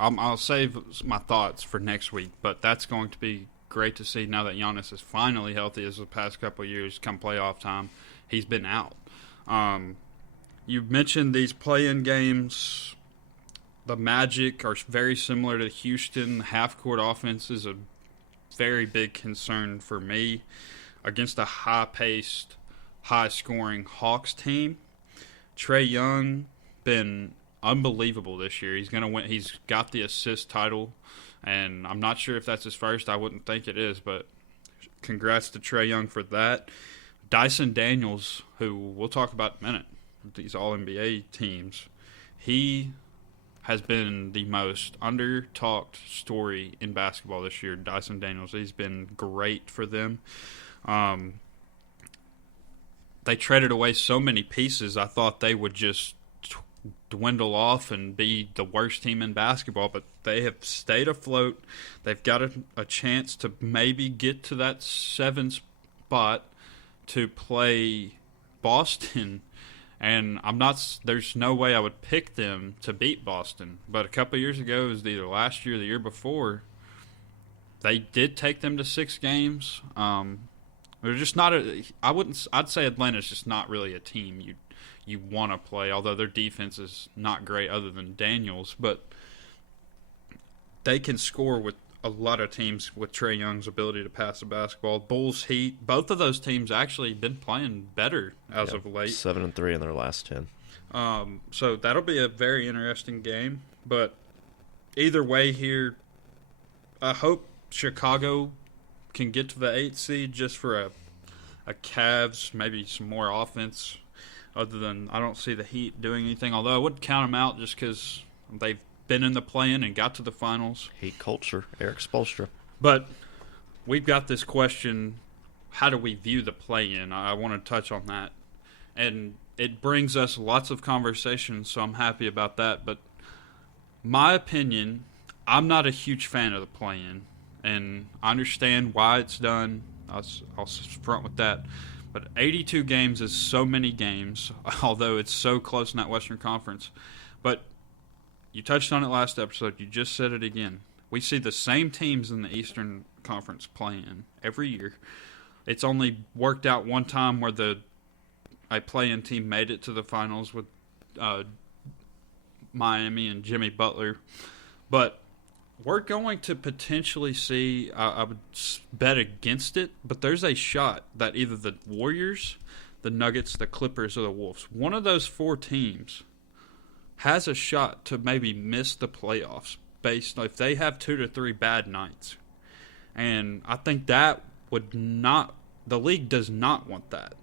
I'll save my thoughts for next week, but that's going to be great to see now that Giannis is finally healthy as the past couple of years. Come playoff time, he's been out. You mentioned these play-in games. The Magic are very similar to Houston. Half-court offense is a very big concern for me against a high-paced, high-scoring Hawks team. Trae Young been unbelievable this year. He's gonna win. He's got the assist title, and I'm not sure if that's his first. I wouldn't think it is, but congrats to Trae Young for that. Dyson Daniels, who we'll talk about in a minute, these All-NBA teams, he has been the most under-talked story in basketball this year. Dyson Daniels, he's been great for them. They traded away so many pieces, I thought they would just dwindle off and be the worst team in basketball, but they have stayed afloat. They've got a chance to maybe get to that 7 spot to play Boston. And there's no way I would pick them to beat Boston. But a couple of years ago, it was either last year or the year before, they did take them to 6 games. They're just not I'd say Atlanta's just not really a team you want to play, although their defense is not great other than Daniels. But they can score with a lot of teams with Trae Young's ability to pass the basketball. Bulls, Heat, both of those teams actually been playing better as of late. 7-3 in their last 10. So that'll be a very interesting game. But either way here, I hope Chicago can get to the 8th seed just for a Cavs, maybe some more offense. Other than I don't see the Heat doing anything, although I would count them out just because they've been in the play-in and got to the finals. Heat culture, Eric Spoelstra. But we've got this question how do we view the play-in? I want to touch on that, and it brings us lots of conversations, so I'm happy about that. But my opinion, I'm not a huge fan of the play-in, and I understand why it's done. I'll front with that. But 82 games is so many games, although it's so close in that Western Conference. But you touched on it last episode. You just said it again. We see the same teams in the Eastern Conference play-in every year. It's only worked out one time where a play-in team made it to the finals with Miami and Jimmy Butler. But we're going to potentially see, I would bet against it, but there's a shot that either the Warriors, the Nuggets, the Clippers, or the Wolves, one of those four teams has a shot to maybe miss the playoffs based if they have 2 to 3 bad nights. And I think that would not, the league does not want that.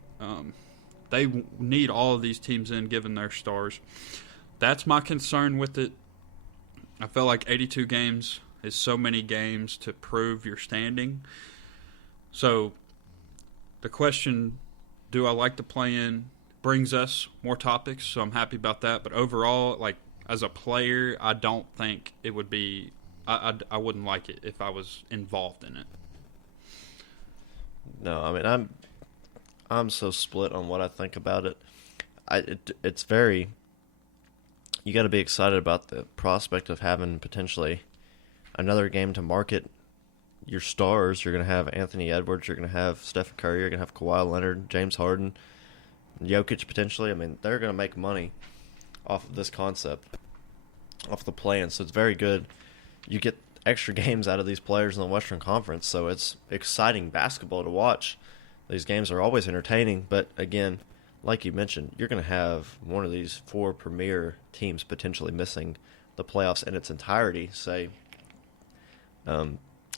They need all of these teams in given their stars. That's my concern with it. I feel like 82 games is so many games to prove your standing. So the question, do I like to play in, brings us more topics, so I'm happy about that. But overall, like as a player, I don't think it would be, I wouldn't like it if I was involved in it. No, I mean, I'm so split on what I think about it. It's very, you got to be excited about the prospect of having potentially another game to market your stars. You're going to have Anthony Edwards, you're going to have Stephen Curry, you're going to have Kawhi Leonard, James Harden, Jokic potentially. I mean, they're going to make money off of this concept, off the play-in, so it's very good. You get extra games out of these players in the Western Conference, so it's exciting basketball to watch. These games are always entertaining, but again, like you mentioned, you're going to have one of these four premier teams potentially missing the playoffs in its entirety. Say,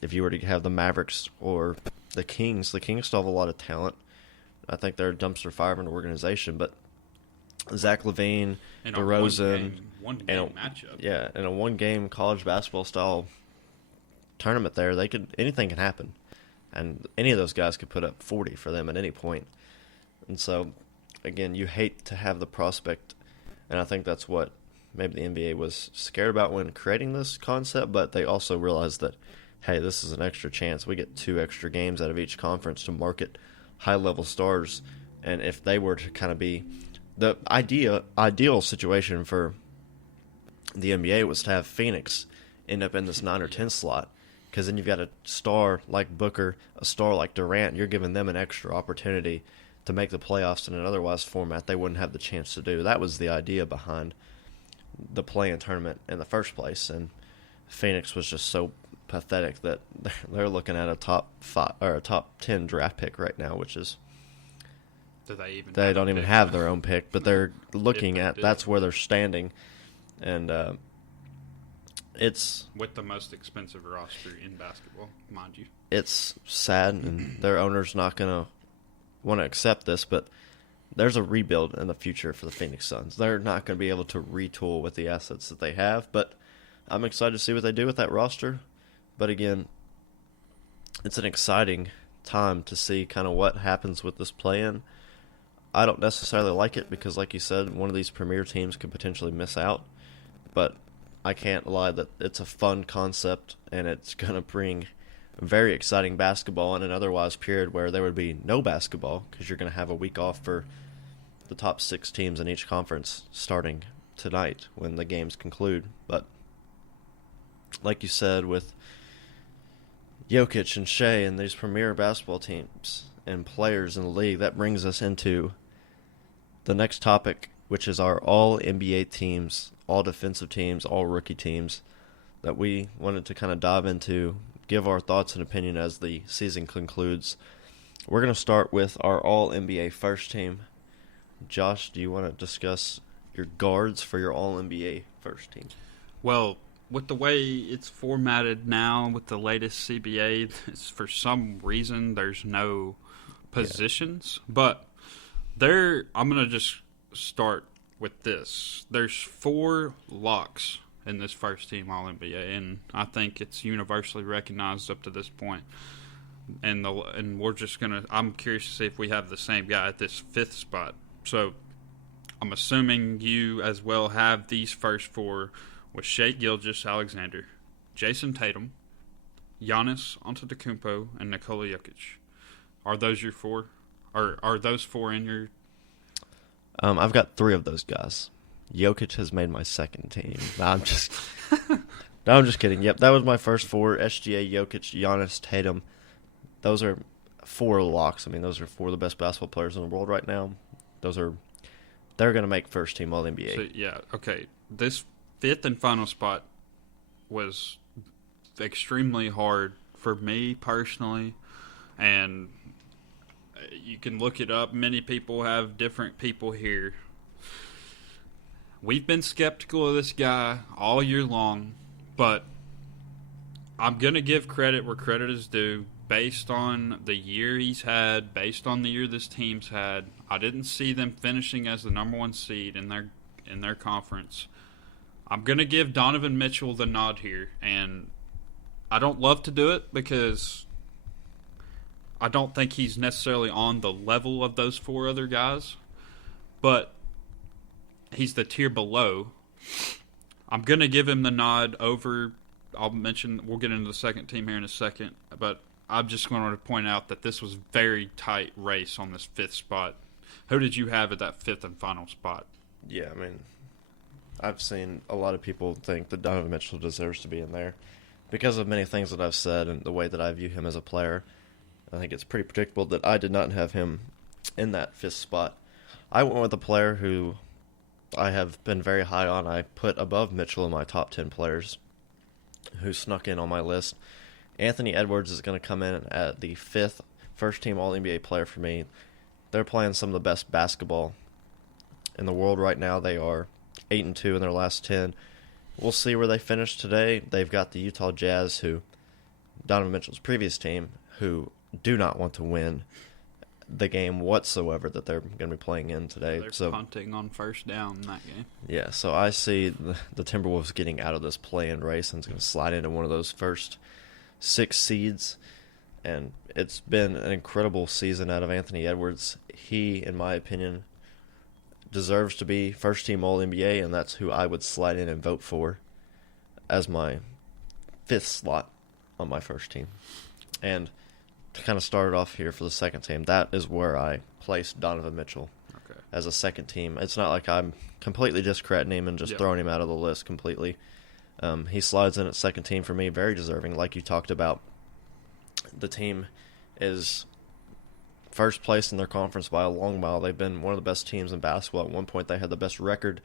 if you were to have the Mavericks or the Kings still have a lot of talent. I think they're a dumpster fire of an organization, but Zach LaVine, DeRozan, one game matchup. Yeah, in a one-game college basketball style tournament, anything can happen, and any of those guys could put up 40 for them at any point. And so, again, you hate to have the prospect, and I think that's what maybe the NBA was scared about when creating this concept, but they also realized that, hey, this is an extra chance. We get 2 extra games out of each conference to market high-level stars, and if they were to kind of be the ideal situation for the NBA was to have Phoenix end up in this 9 or 10 slot, because then you've got a star like Booker, a star like Durant. You're giving them an extra opportunity to make the playoffs in an otherwise format they wouldn't have the chance to do. That was the idea behind the play-in tournament in the first place, and Phoenix was just so pathetic that they're looking at a top 5 or a top 10 draft pick right now, which is they don't even have their own pick, but they're looking at that's where they're standing, and it's with the most expensive roster in basketball, mind you. It's sad, and their owner's not going to want to accept this, but there's a rebuild in the future for the Phoenix Suns. They're not going to be able to retool with the assets that they have, but I'm excited to see what they do with that roster. But again, it's an exciting time to see kind of what happens with this play-in. I don't necessarily like it because, like you said, one of these premier teams could potentially miss out. But I can't lie that it's a fun concept, and it's going to bring very exciting basketball in an otherwise period where there would be no basketball because you're going to have a week off for the top 6 teams in each conference starting tonight when the games conclude. But like you said, with Jokic and Shea and these premier basketball teams and players in the league, that brings us into the next topic, which is our all NBA teams, all defensive teams, all rookie teams that we wanted to kind of dive into, give our thoughts and opinion as the season concludes. We're going to start with our all NBA first team. Josh, do you want to discuss your guards for your all NBA first team? Well, with the way it's formatted now with the latest CBA, for some reason there's no positions. Yeah. But I'm going to just start with this. There's 4 locks in this first team All-NBA, and I think it's universally recognized up to this point. and we're just gonna. I'm curious to see if we have the same guy at this 5th spot. So I'm assuming you as well have these first 4 with Shai Gilgeous-Alexander, Jason Tatum, Giannis Antetokounmpo, and Nikola Jokic. Are those your 4? Are those 4 in your? I've got 3 of those guys. Jokic has made my second team. No, I'm just kidding. Yep, that was my first 4. SGA, Jokic, Giannis, Tatum. Those are 4 locks. I mean, those are 4 of the best basketball players in the world right now. They're going to make first team All-NBA. So, yeah, okay. This 5th and final spot was extremely hard for me personally, and you can look it up. Many people have different people here. We've been skeptical of this guy all year long, but I'm going to give credit where credit is due based on the year he's had, based on the year this team's had. I didn't see them finishing as the number 1 seed in their conference. I'm going to give Donovan Mitchell the nod here, and I don't love to do it because I don't think he's necessarily on the level of those 4 other guys, but he's the tier below. I'm going to give him the nod over. We'll get into the second team here in a second, but I'm just going to point out that this was very tight race on this 5th spot. Who did you have at that 5th and final spot? Yeah, I mean, I've seen a lot of people think that Donovan Mitchell deserves to be in there because of many things that I've said and the way that I view him as a player. I think it's pretty predictable that I did not have him in that 5th spot. I went with a player who I have been very high on. I put above Mitchell in my top 10 players who snuck in on my list. Anthony Edwards is going to come in at the 5th first-team All-NBA player for me. They're playing some of the best basketball in the world right now. They are 8-2 in their last 10. We'll see where they finish today. They've got the Utah Jazz, who Donovan Mitchell's previous team, who do not want to win the game whatsoever that they're going to be playing in today. They're punting on first down in that game. Yeah, so I see the Timberwolves getting out of this play-in race and it's going to slide into one of those first 6 seeds. And it's been an incredible season out of Anthony Edwards. He, in my opinion, deserves to be first-team All-NBA, and that's who I would slide in and vote for as my 5th slot on my first team. And to kind of start it off here for the second team, that is where I placed Donovan Mitchell as a second team. It's not like I'm completely discrediting him and just throwing him out of the list completely. He slides in at second team for me, very deserving. Like you talked about, the team is first place in their conference by a long mile. They've been one of the best teams in basketball. At one point, they had the best record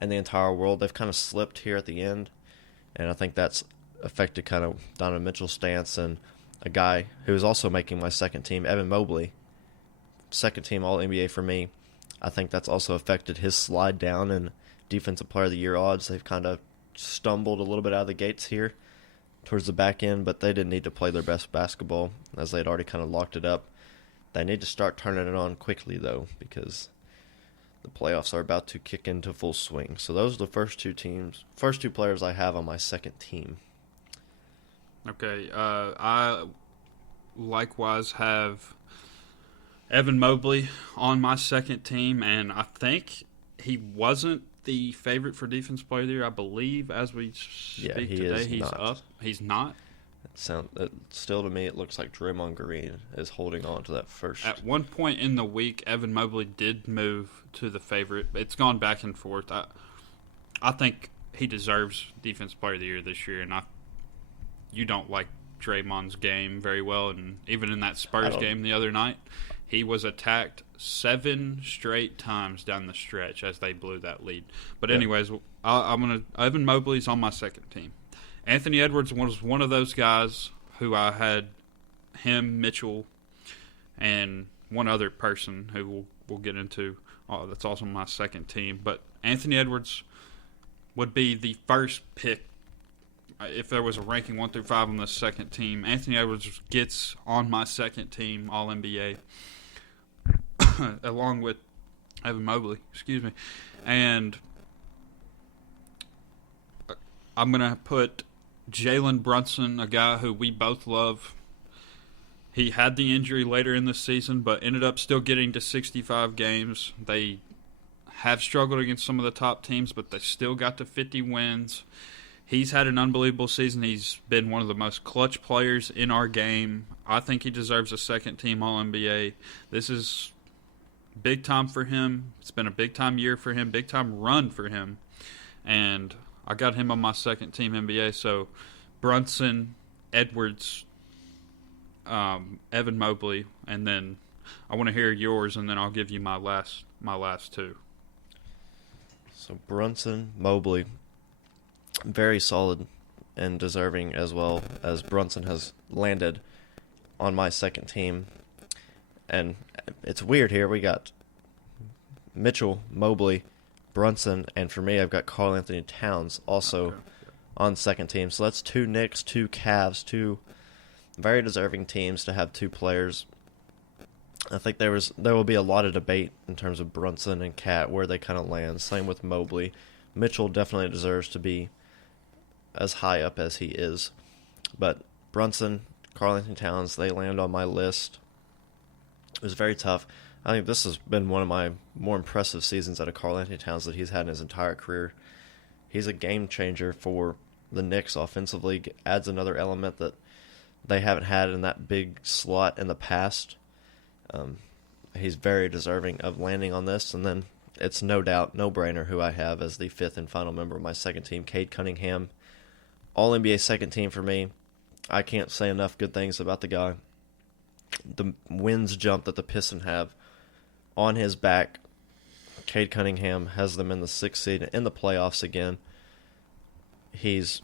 in the entire world. They've kind of slipped here at the end, and I think that's affected kind of Donovan Mitchell's stance. And a guy who is also making my second team, Evan Mobley, second team All-NBA for me. I think that's also affected his slide down in Defensive Player of the Year odds. They've kind of stumbled a little bit out of the gates here towards the back end, but they didn't need to play their best basketball as they'd already kind of locked it up. They need to start turning it on quickly, though, because the playoffs are about to kick into full swing. So those are the first two players I have on my second team. Okay, I likewise have Evan Mobley on my second team, and I think he wasn't the favorite for Defensive Player of the Year. I believe as we speak today, he's not up. He's not. Still, to me, it looks like Draymond Green is holding on to that first. At one point in the week, Evan Mobley did move to the favorite. It's gone back and forth. I think he deserves Defensive Player of the Year this year, and you don't like Draymond's game very well, and even in that Spurs game the other night, he was attacked 7 straight times down the stretch as they blew that lead. But anyways, Evan Mobley's on my second team. Anthony Edwards was one of those guys who I had him, Mitchell, and one other person who we'll get into. That's also my second team. But Anthony Edwards would be the first pick if there was a ranking 1 through 5 on the second team. Anthony Edwards gets on my second team All-NBA along with Evan Mobley. Excuse me. And I'm going to put Jalen Brunson, a guy who we both love. He had the injury later in the season, but ended up still getting to 65 games. They have struggled against some of the top teams, but they still got to 50 wins. He's had an unbelievable season. He's been one of the most clutch players in our game. I think he deserves a second-team All-NBA. This is big time for him. It's been a big-time year for him, big-time run for him. And I got him on my second-team NBA. So Brunson, Edwards, Evan Mobley, and then I want to hear yours, and then I'll give you my last two. So Brunson, Mobley, very solid and deserving, as well as Brunson has landed on my second team. And it's weird here. We got Mitchell, Mobley, Brunson, and for me, I've got Karl Anthony Towns also on second team. So that's two Knicks, two Cavs, two very deserving teams to have two players. I think there will be a lot of debate in terms of Brunson and Cat, where they kind of land. Same with Mobley. Mitchell definitely deserves to be as high up as he is. But Brunson, Karl Anthony Towns, they land on my list. It was very tough. I think this has been one of my more impressive seasons out of Karl Anthony Towns that he's had in his entire career. He's a game changer for the Knicks offensively. Adds another element that they haven't had in that big slot in the past. He's very deserving of landing on this. And then it's no doubt, no-brainer who I have as the fifth and final member of my second team, Cade Cunningham. All-NBA second team for me. I can't say enough good things about the guy. The wins jump that the Pistons have on his back, Cade Cunningham has them in the 6th seed in the playoffs again. He's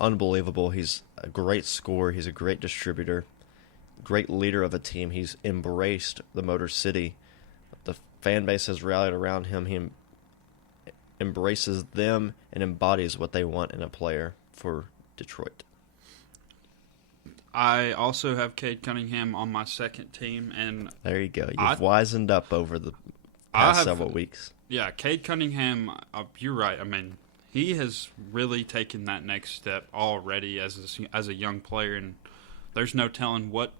unbelievable. He's a great scorer. He's a great distributor, great leader of a team. He's embraced the Motor City. The fan base has rallied around him. He embraces them and embodies what they want in a player for Detroit. I also have Cade Cunningham on my second team, and there you go. You've wisened up over the past several weeks. Yeah, Cade Cunningham, you're right. I mean, he has really taken that next step already as a young player, and there's no telling what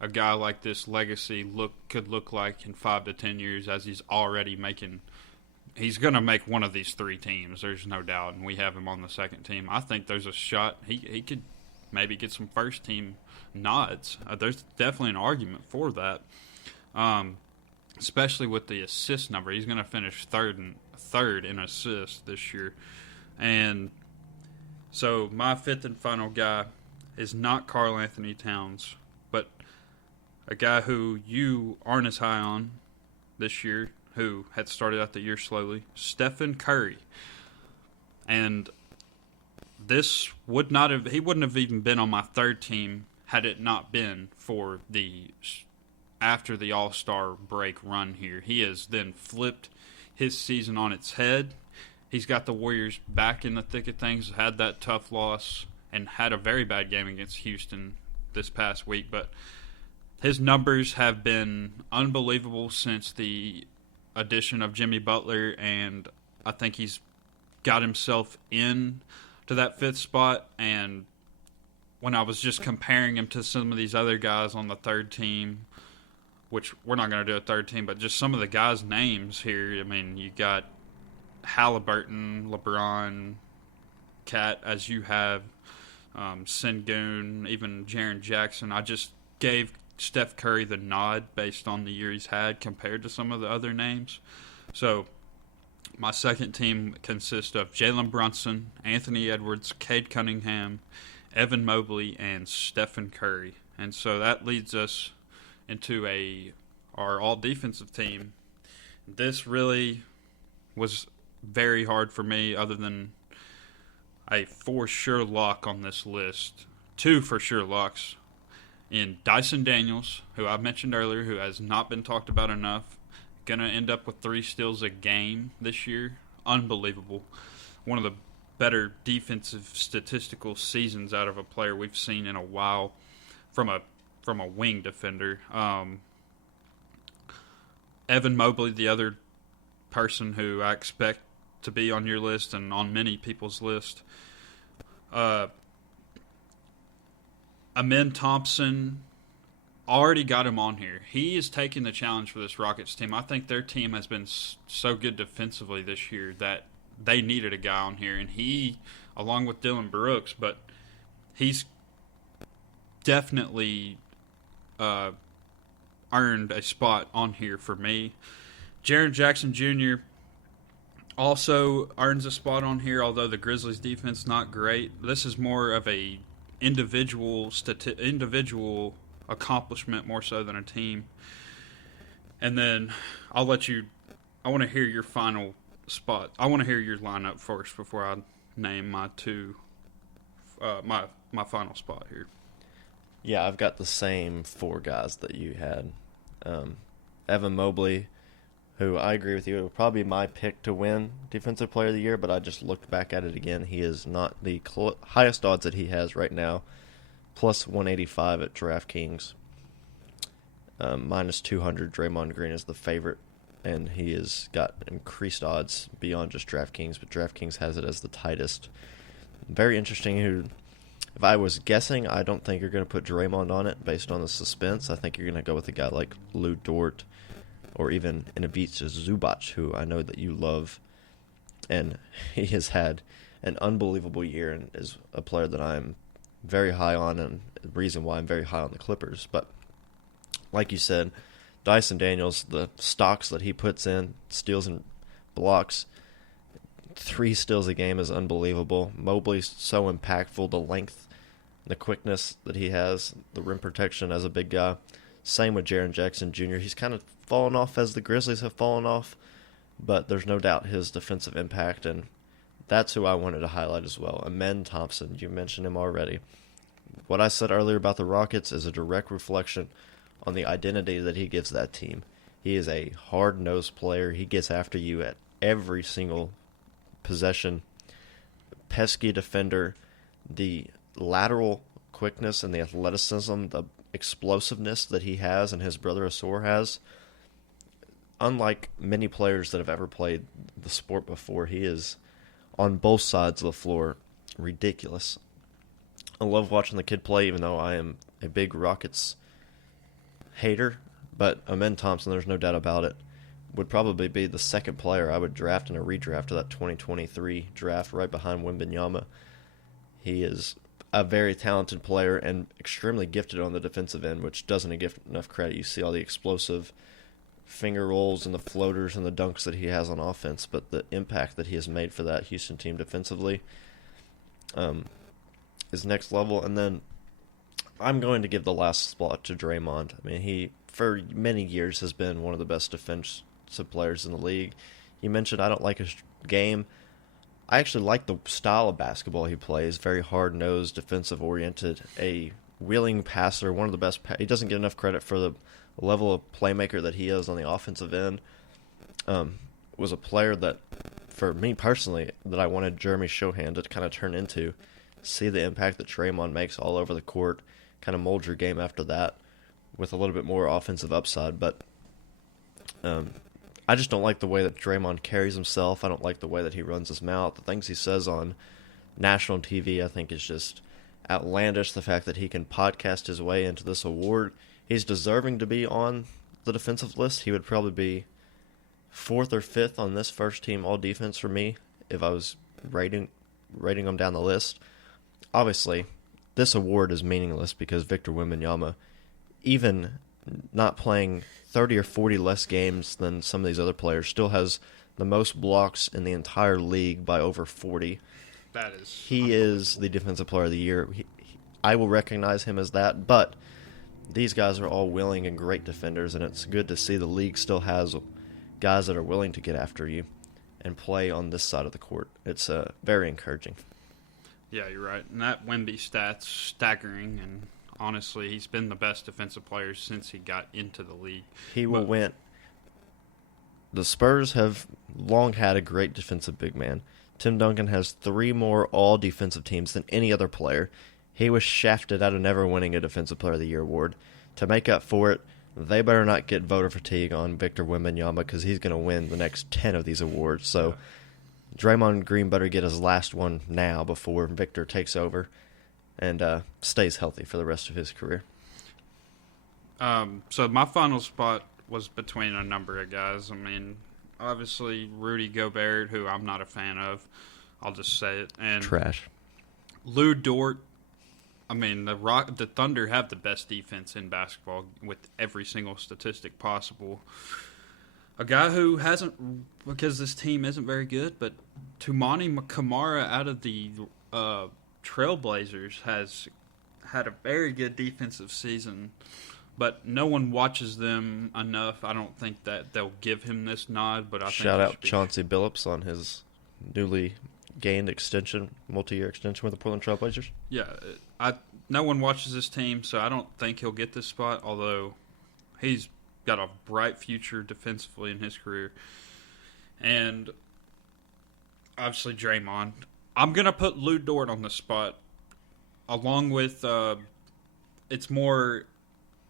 a guy like this legacy could look like in 5 to 10 years, as he's already making. He's going to make one of these three teams, there's no doubt, and we have him on the second team. I think there's a shot he could maybe get some first team nods. There's definitely an argument for that, especially with the assist number. He's going to finish third in assists this year. And so my fifth and final guy is not Karl Anthony Towns, but a guy who you aren't as high on this year, who had started out the year slowly, Stephen Curry. And he wouldn't have even been on my third team had it not been for after the All-Star break run here. He has then flipped his season on its head. He's got the Warriors back in the thick of things, had that tough loss, and had a very bad game against Houston this past week. But his numbers have been unbelievable since the addition of Jimmy Butler, and I think he's got himself in to that fifth spot. And when I was just comparing him to some of these other guys on the third team, which we're not going to do a third team, but just some of the guys' names here. I mean, you got Halliburton, LeBron, Cat, as you have, Sengun, even Jaren Jackson. I just gave Steph Curry the nod based on the year he's had compared to some of the other names. So my second team consists of Jalen Brunson, Anthony Edwards, Cade Cunningham, Evan Mobley, and Stephen Curry. And so that leads us into our all-defensive team. This really was very hard for me, other than a for sure lock on this list. Two for sure locks in Dyson Daniels, who I mentioned earlier, who has not been talked about enough. Going to end up with 3 steals a game this year. Unbelievable. One of the better defensive statistical seasons out of a player we've seen in a while from a wing defender. Evan Mobley, the other person who I expect to be on your list and on many people's list. Amen Thompson, already got him on here. He is taking the challenge for this Rockets team. I think their team has been so good defensively this year that they needed a guy on here, and he, along with Dylan Brooks, but he's definitely earned a spot on here for me. Jaren Jackson Jr. also earns a spot on here, although the Grizzlies' defense not great. This is more of a individual accomplishment more so than a team. And then I want to hear your final spot. I want to hear your lineup first before I name my my final spot here. Yeah, I've got the same four guys that you had. Evan Mobley, who I agree with you, it would probably be my pick to win Defensive Player of the Year, but I just looked back at it again. He is not the highest odds that he has right now, plus 185 at DraftKings. Minus 200, Draymond Green is the favorite, and he has got increased odds beyond just DraftKings, but DraftKings has it as the tightest. Very interesting. If I was guessing, I don't think you're going to put Draymond on it based on the suspense. I think you're going to go with a guy like Lou Dort or even Ivica Zubac, who I know that you love. And he has had an unbelievable year and is a player that I'm very high on, and the reason why I'm very high on the Clippers. But like you said, Dyson Daniels, the stocks that he puts in, steals and blocks, 3 steals a game is unbelievable. Mobley's so impactful, the length, the quickness that he has, the rim protection as a big guy. Same with Jaren Jackson Jr. He's kind of fallen off as the Grizzlies have fallen off, but there's no doubt his defensive impact, and that's who I wanted to highlight as well. Amen Thompson, you mentioned him already. What I said earlier about the Rockets is a direct reflection on the identity that he gives that team. He is a hard-nosed player. He gets after you at every single possession. Pesky defender. The lateral quickness and the athleticism, the explosiveness that he has and his brother Asor has. Unlike many players that have ever played the sport before, he is on both sides of the floor ridiculous. I love watching the kid play, even though I am a big Rockets hater. But Amen Thompson, there's no doubt about it, would probably be the second player I would draft in a redraft of that 2023 draft, right behind Wembanyama. He is a very talented player and extremely gifted on the defensive end, which doesn't give enough credit. You see all the explosive finger rolls and the floaters and the dunks that he has on offense, but the impact that he has made for that Houston team defensively is next level. And then I'm going to give the last spot to Draymond. I mean, he, for many years, has been one of the best defensive players in the league. You mentioned I don't like his game. I actually like the style of basketball he plays. Very hard-nosed, defensive-oriented, a wheeling passer, one of the best. He doesn't get enough credit for the level of playmaker that he is on the offensive end. Was a player that, for me personally, that I wanted Jeremy Shohan to kind of turn into. See the impact that Draymond makes all over the court. Kind of mold your game after that with a little bit more offensive upside. But I just don't like the way that Draymond carries himself. I don't like the way that he runs his mouth. The things he says on national TV, I think, is just outlandish. The fact that he can podcast his way into this award. He's deserving to be on the defensive list. He would probably be 4th or 5th on this first team all defense for me if I was rating him down the list. Obviously, this award is meaningless because Victor Wembanyama, even not playing 30 or 40 less games than some of these other players, still has the most blocks in the entire league by over 40. He is the Defensive Player of the Year. I will recognize him as that, but these guys are all willing and great defenders, and it's good to see the league still has guys that are willing to get after you and play on this side of the court. It's very encouraging. Yeah, you're right. And that Wemby stat's staggering, and honestly, he's been the best defensive player since he got into the league. He will win. The Spurs have long had a great defensive big man. Tim Duncan has 3 more all-defensive teams than any other player. He was shafted out of never winning a Defensive Player of the Year award. To make up for it, they better not get voter fatigue on Victor Wembanyama because he's going to win the next 10 of these awards. So Draymond Green better get his last one now before Victor takes over and stays healthy for the rest of his career. So my final spot was between a number of guys. I mean, obviously Rudy Gobert, who I'm not a fan of. I'll just say it. And Trash. Lou Dort. I mean, the Thunder have the best defense in basketball with every single statistic possible. A guy who hasn't, because this team isn't very good, but Tumani Kamara out of the Trailblazers has had a very good defensive season, but no one watches them enough. I don't think that they'll give him this nod, but I think Shout out Chauncey Billups on his newly gained multi-year extension with the Portland Trailblazers. Yeah, no one watches this team, so I don't think he'll get this spot, although he's got a bright future defensively in his career. And obviously Draymond. I'm going to put Lou Dort on the spot along with it's more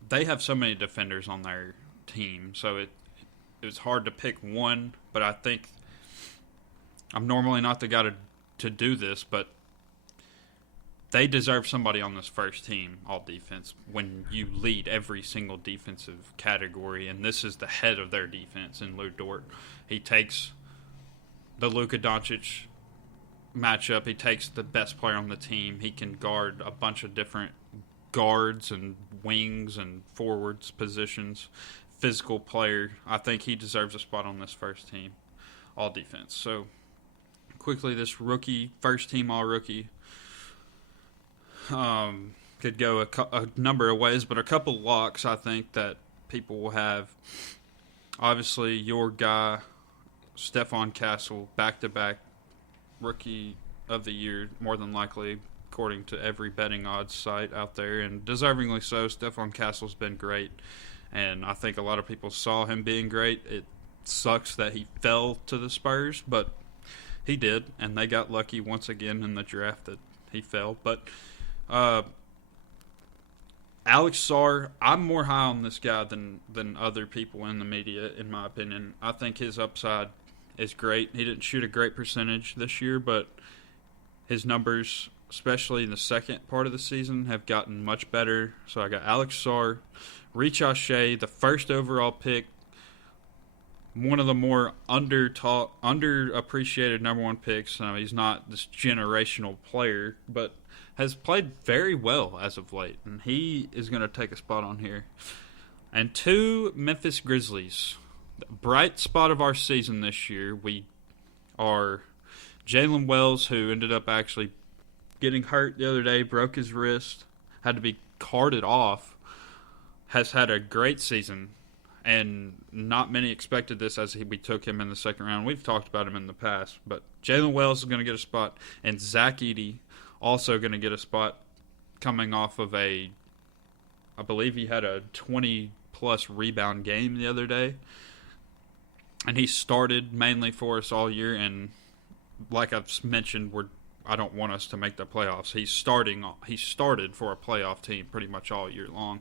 they have so many defenders on their team, so it was hard to pick one, but I think I'm normally not the guy to do this, but they deserve somebody on this first team, all defense, when you lead every single defensive category, and this is the head of their defense in Lou Dort. He takes the Luka Doncic matchup. He takes the best player on the team. He can guard a bunch of different guards and wings and forwards positions. Physical player. I think he deserves a spot on this first team, all defense. So, quickly, this rookie, first team all rookie, could go a number of ways, but a couple locks I think that people will have. Obviously, your guy, Stephon Castle, back-to-back rookie of the year, more than likely, according to every betting odds site out there, and deservingly so. Stephon Castle's been great, and I think a lot of people saw him being great. It sucks that he fell to the Spurs, but he did, and they got lucky once again in the draft that he fell. But Alex Sarr, I'm more high on this guy than other people in the media, in my opinion. I think his upside is great. He didn't shoot a great percentage this year, but his numbers, especially in the second part of the season, have gotten much better. So I got Alex Sarr, Shea, the first overall pick, one of the more underappreciated number one picks. He's not this generational player, but has played very well as of late, and he is going to take a spot on here. And 2 Memphis Grizzlies. The bright spot of our season this year, we are Jalen Wells, who ended up actually getting hurt the other day, broke his wrist, had to be carted off, has had a great season, and not many expected this as we took him in the second round. We've talked about him in the past, but Jalen Wells is going to get a spot, and Zach Edey also going to get a spot coming off of I believe he had a 20-plus rebound game the other day. And he started mainly for us all year, and like I've mentioned, I don't want us to make the playoffs. He started for a playoff team pretty much all year long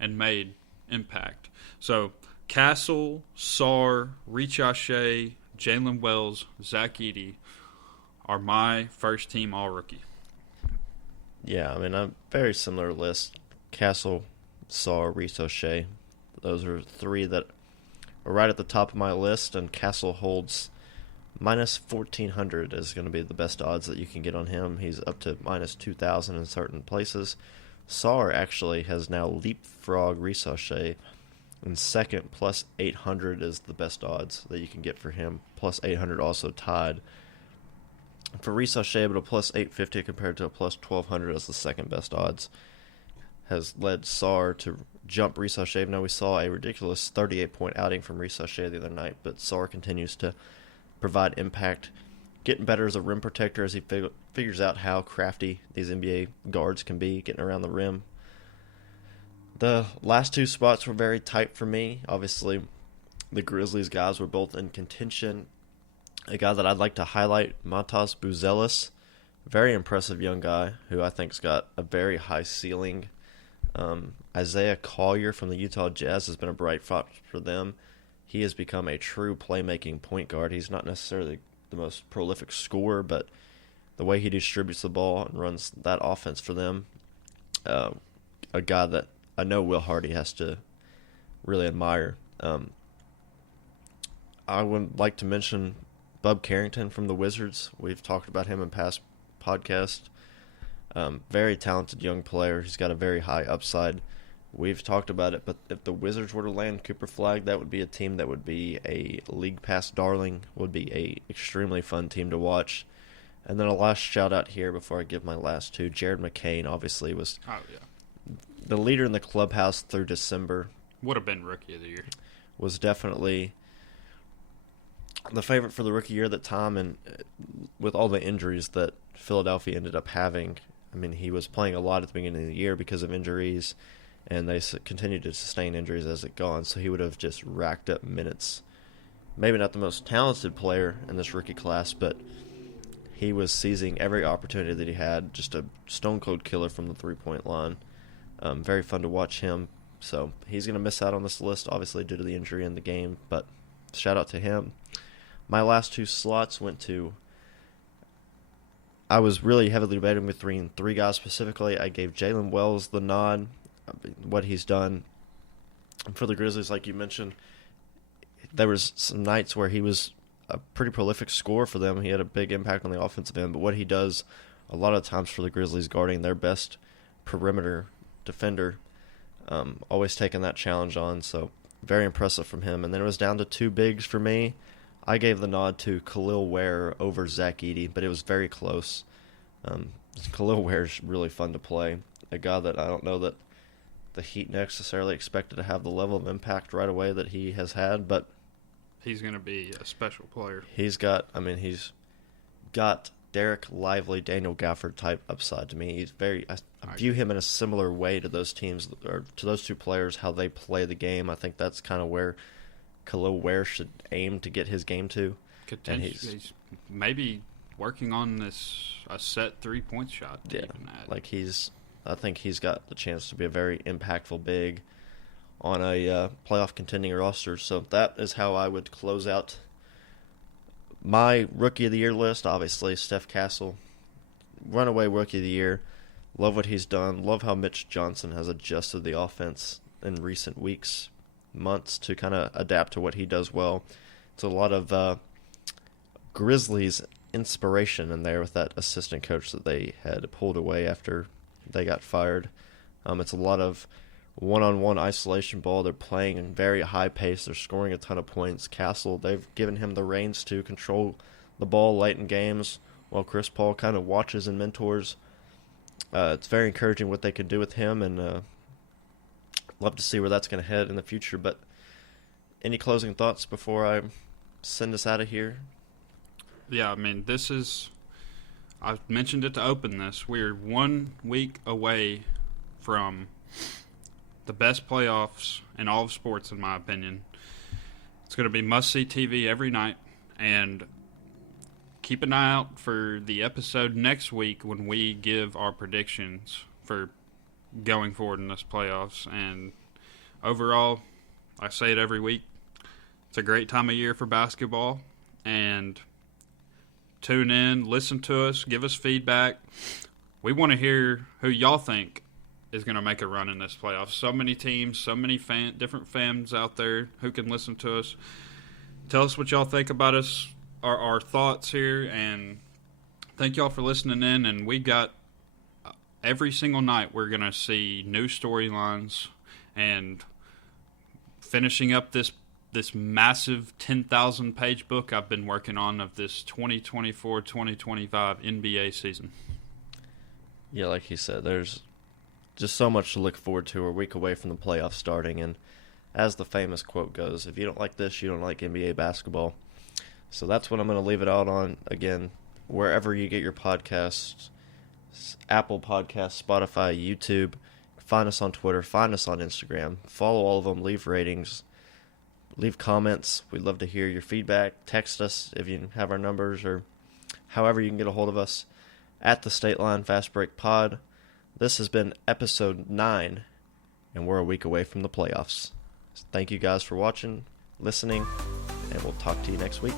and made impact. So Castle, Sarr, Shea, Jalen Wells, Zach Edey are my first team all-rookie. Yeah, I mean, a very similar list. Castle, Sarr, Shea. Those are 3 that are right at the top of my list, and Castle holds minus 1,400 is going to be the best odds that you can get on him. He's up to minus 2,000 in certain places. Sarr actually has now leapfrogged Shea in second. Plus 800 is the best odds that you can get for him. Plus 800 also tied for Shea, but a plus 850 compared to a plus 1,200 as the second best odds has led Sarr to jump Shea. Now we saw a ridiculous 38-point outing from Shea the other night, but Sarr continues to provide impact, getting better as a rim protector as he figures out how crafty these NBA guards can be, getting around the rim. The last 2 spots were very tight for me. Obviously, the Grizzlies guys were both in contention. A guy that I'd like to highlight, Matas Buzelis, very impressive young guy who I think's got a very high ceiling. Isaiah Collier from the Utah Jazz has been a bright spot for them. He has become a true playmaking point guard. He's not necessarily the most prolific scorer, but the way he distributes the ball and runs that offense for them, a guy that I know Will Hardy has to really admire. I would like to mention Bub Carrington from the Wizards. We've talked about him in past podcasts. Very talented young player. He's got a very high upside. We've talked about it, but if the Wizards were to land Cooper Flagg, that would be a team that would be a League Pass darling, would be a extremely fun team to watch. And then a last shout-out here before I give my last two. Jared McCain, obviously, was the leader in the clubhouse through December. Would have been Rookie of the Year. Was definitely the favorite for the Rookie Year at that time, and with all the injuries that Philadelphia ended up having, I mean, he was playing a lot at the beginning of the year because of injuries, and they continued to sustain injuries as it gone, so he would have just racked up minutes. Maybe not the most talented player in this rookie class, but he was seizing every opportunity that he had, just a stone-cold killer from the three-point line. Very fun to watch him, so he's going to miss out on this list, obviously, due to the injury in the game, but shout-out to him. My last two slots went to... I was really heavily debating between three guys specifically. I gave Jalen Wells the nod, what he's done for the Grizzlies, like you mentioned. There was some nights where he was a pretty prolific scorer for them. He had a big impact on the offensive end, but what he does a lot of times for the Grizzlies, guarding their best perimeter defender, always taking that challenge on, so very impressive from him. And then it was down to two bigs for me. I gave the nod to Khalil Ware over Zach Edey, but it was very close. Khalil Ware's really fun to play. A guy that I don't know that the Heat necessarily expected to have the level of impact right away that he has had, but he's going to be a special player. He's got Derek Lively, Daniel Gafford type upside to me. He's I view him in a similar way to those teams, or to those two players, how they play the game. I think that's kind of where Khalil Ware should aim to get his game to. And he's maybe working on a set 3-point shot. Yeah, I think he's got the chance to be a very impactful big on a playoff contending roster. So that is how I would close out my Rookie of the Year list. Obviously, Steph Castle, runaway Rookie of the Year. Love what he's done. Love how Mitch Johnson has adjusted the offense in recent weeks, months, to kind of adapt to what he does well. It's a lot of Grizzlies inspiration in there with that assistant coach that they had pulled away after they got fired. It's a lot of one-on-one isolation ball. They're playing in very high pace. They're scoring a ton of points. Castle, they've given him the reins to control the ball late in games while Chris Paul kind of watches and mentors. It's very encouraging what they can do with him, and love to see where that's going to head in the future. But any closing thoughts before I send us out of here? Yeah, I mean, I mentioned it to open this. We're 1 week away from the best playoffs in all of sports, in my opinion. It's going to be must-see TV every night, and keep an eye out for the episode next week when we give our predictions for going forward in this playoffs. And overall, I say it every week, it's a great time of year for basketball, and tune in, listen to us, give us feedback. We want to hear who y'all think is going to make a run in this playoff. So many teams, so many different fans out there who can listen to us. Tell us what y'all think about us, our thoughts here, and thank y'all for listening in. And we got every single night we're going to see new storylines and finishing up this massive 10,000-page book I've been working on of this 2024-2025 NBA season. Yeah, like he said, there's just so much to look forward to. We're a week away from the playoffs starting, and as the famous quote goes, if you don't like this, you don't like NBA basketball. So that's what I'm going to leave it out on. Again, wherever you get your podcasts, Apple Podcasts, Spotify, YouTube, find us on Twitter, find us on Instagram, follow all of them, leave ratings, leave comments. We'd love to hear your feedback. Text us if you have our numbers, or however you can get a hold of us at the State Line Fast Break Pod. This has been episode 9, and we're a week away from the playoffs. So thank you guys for watching, listening, and we'll talk to you next week.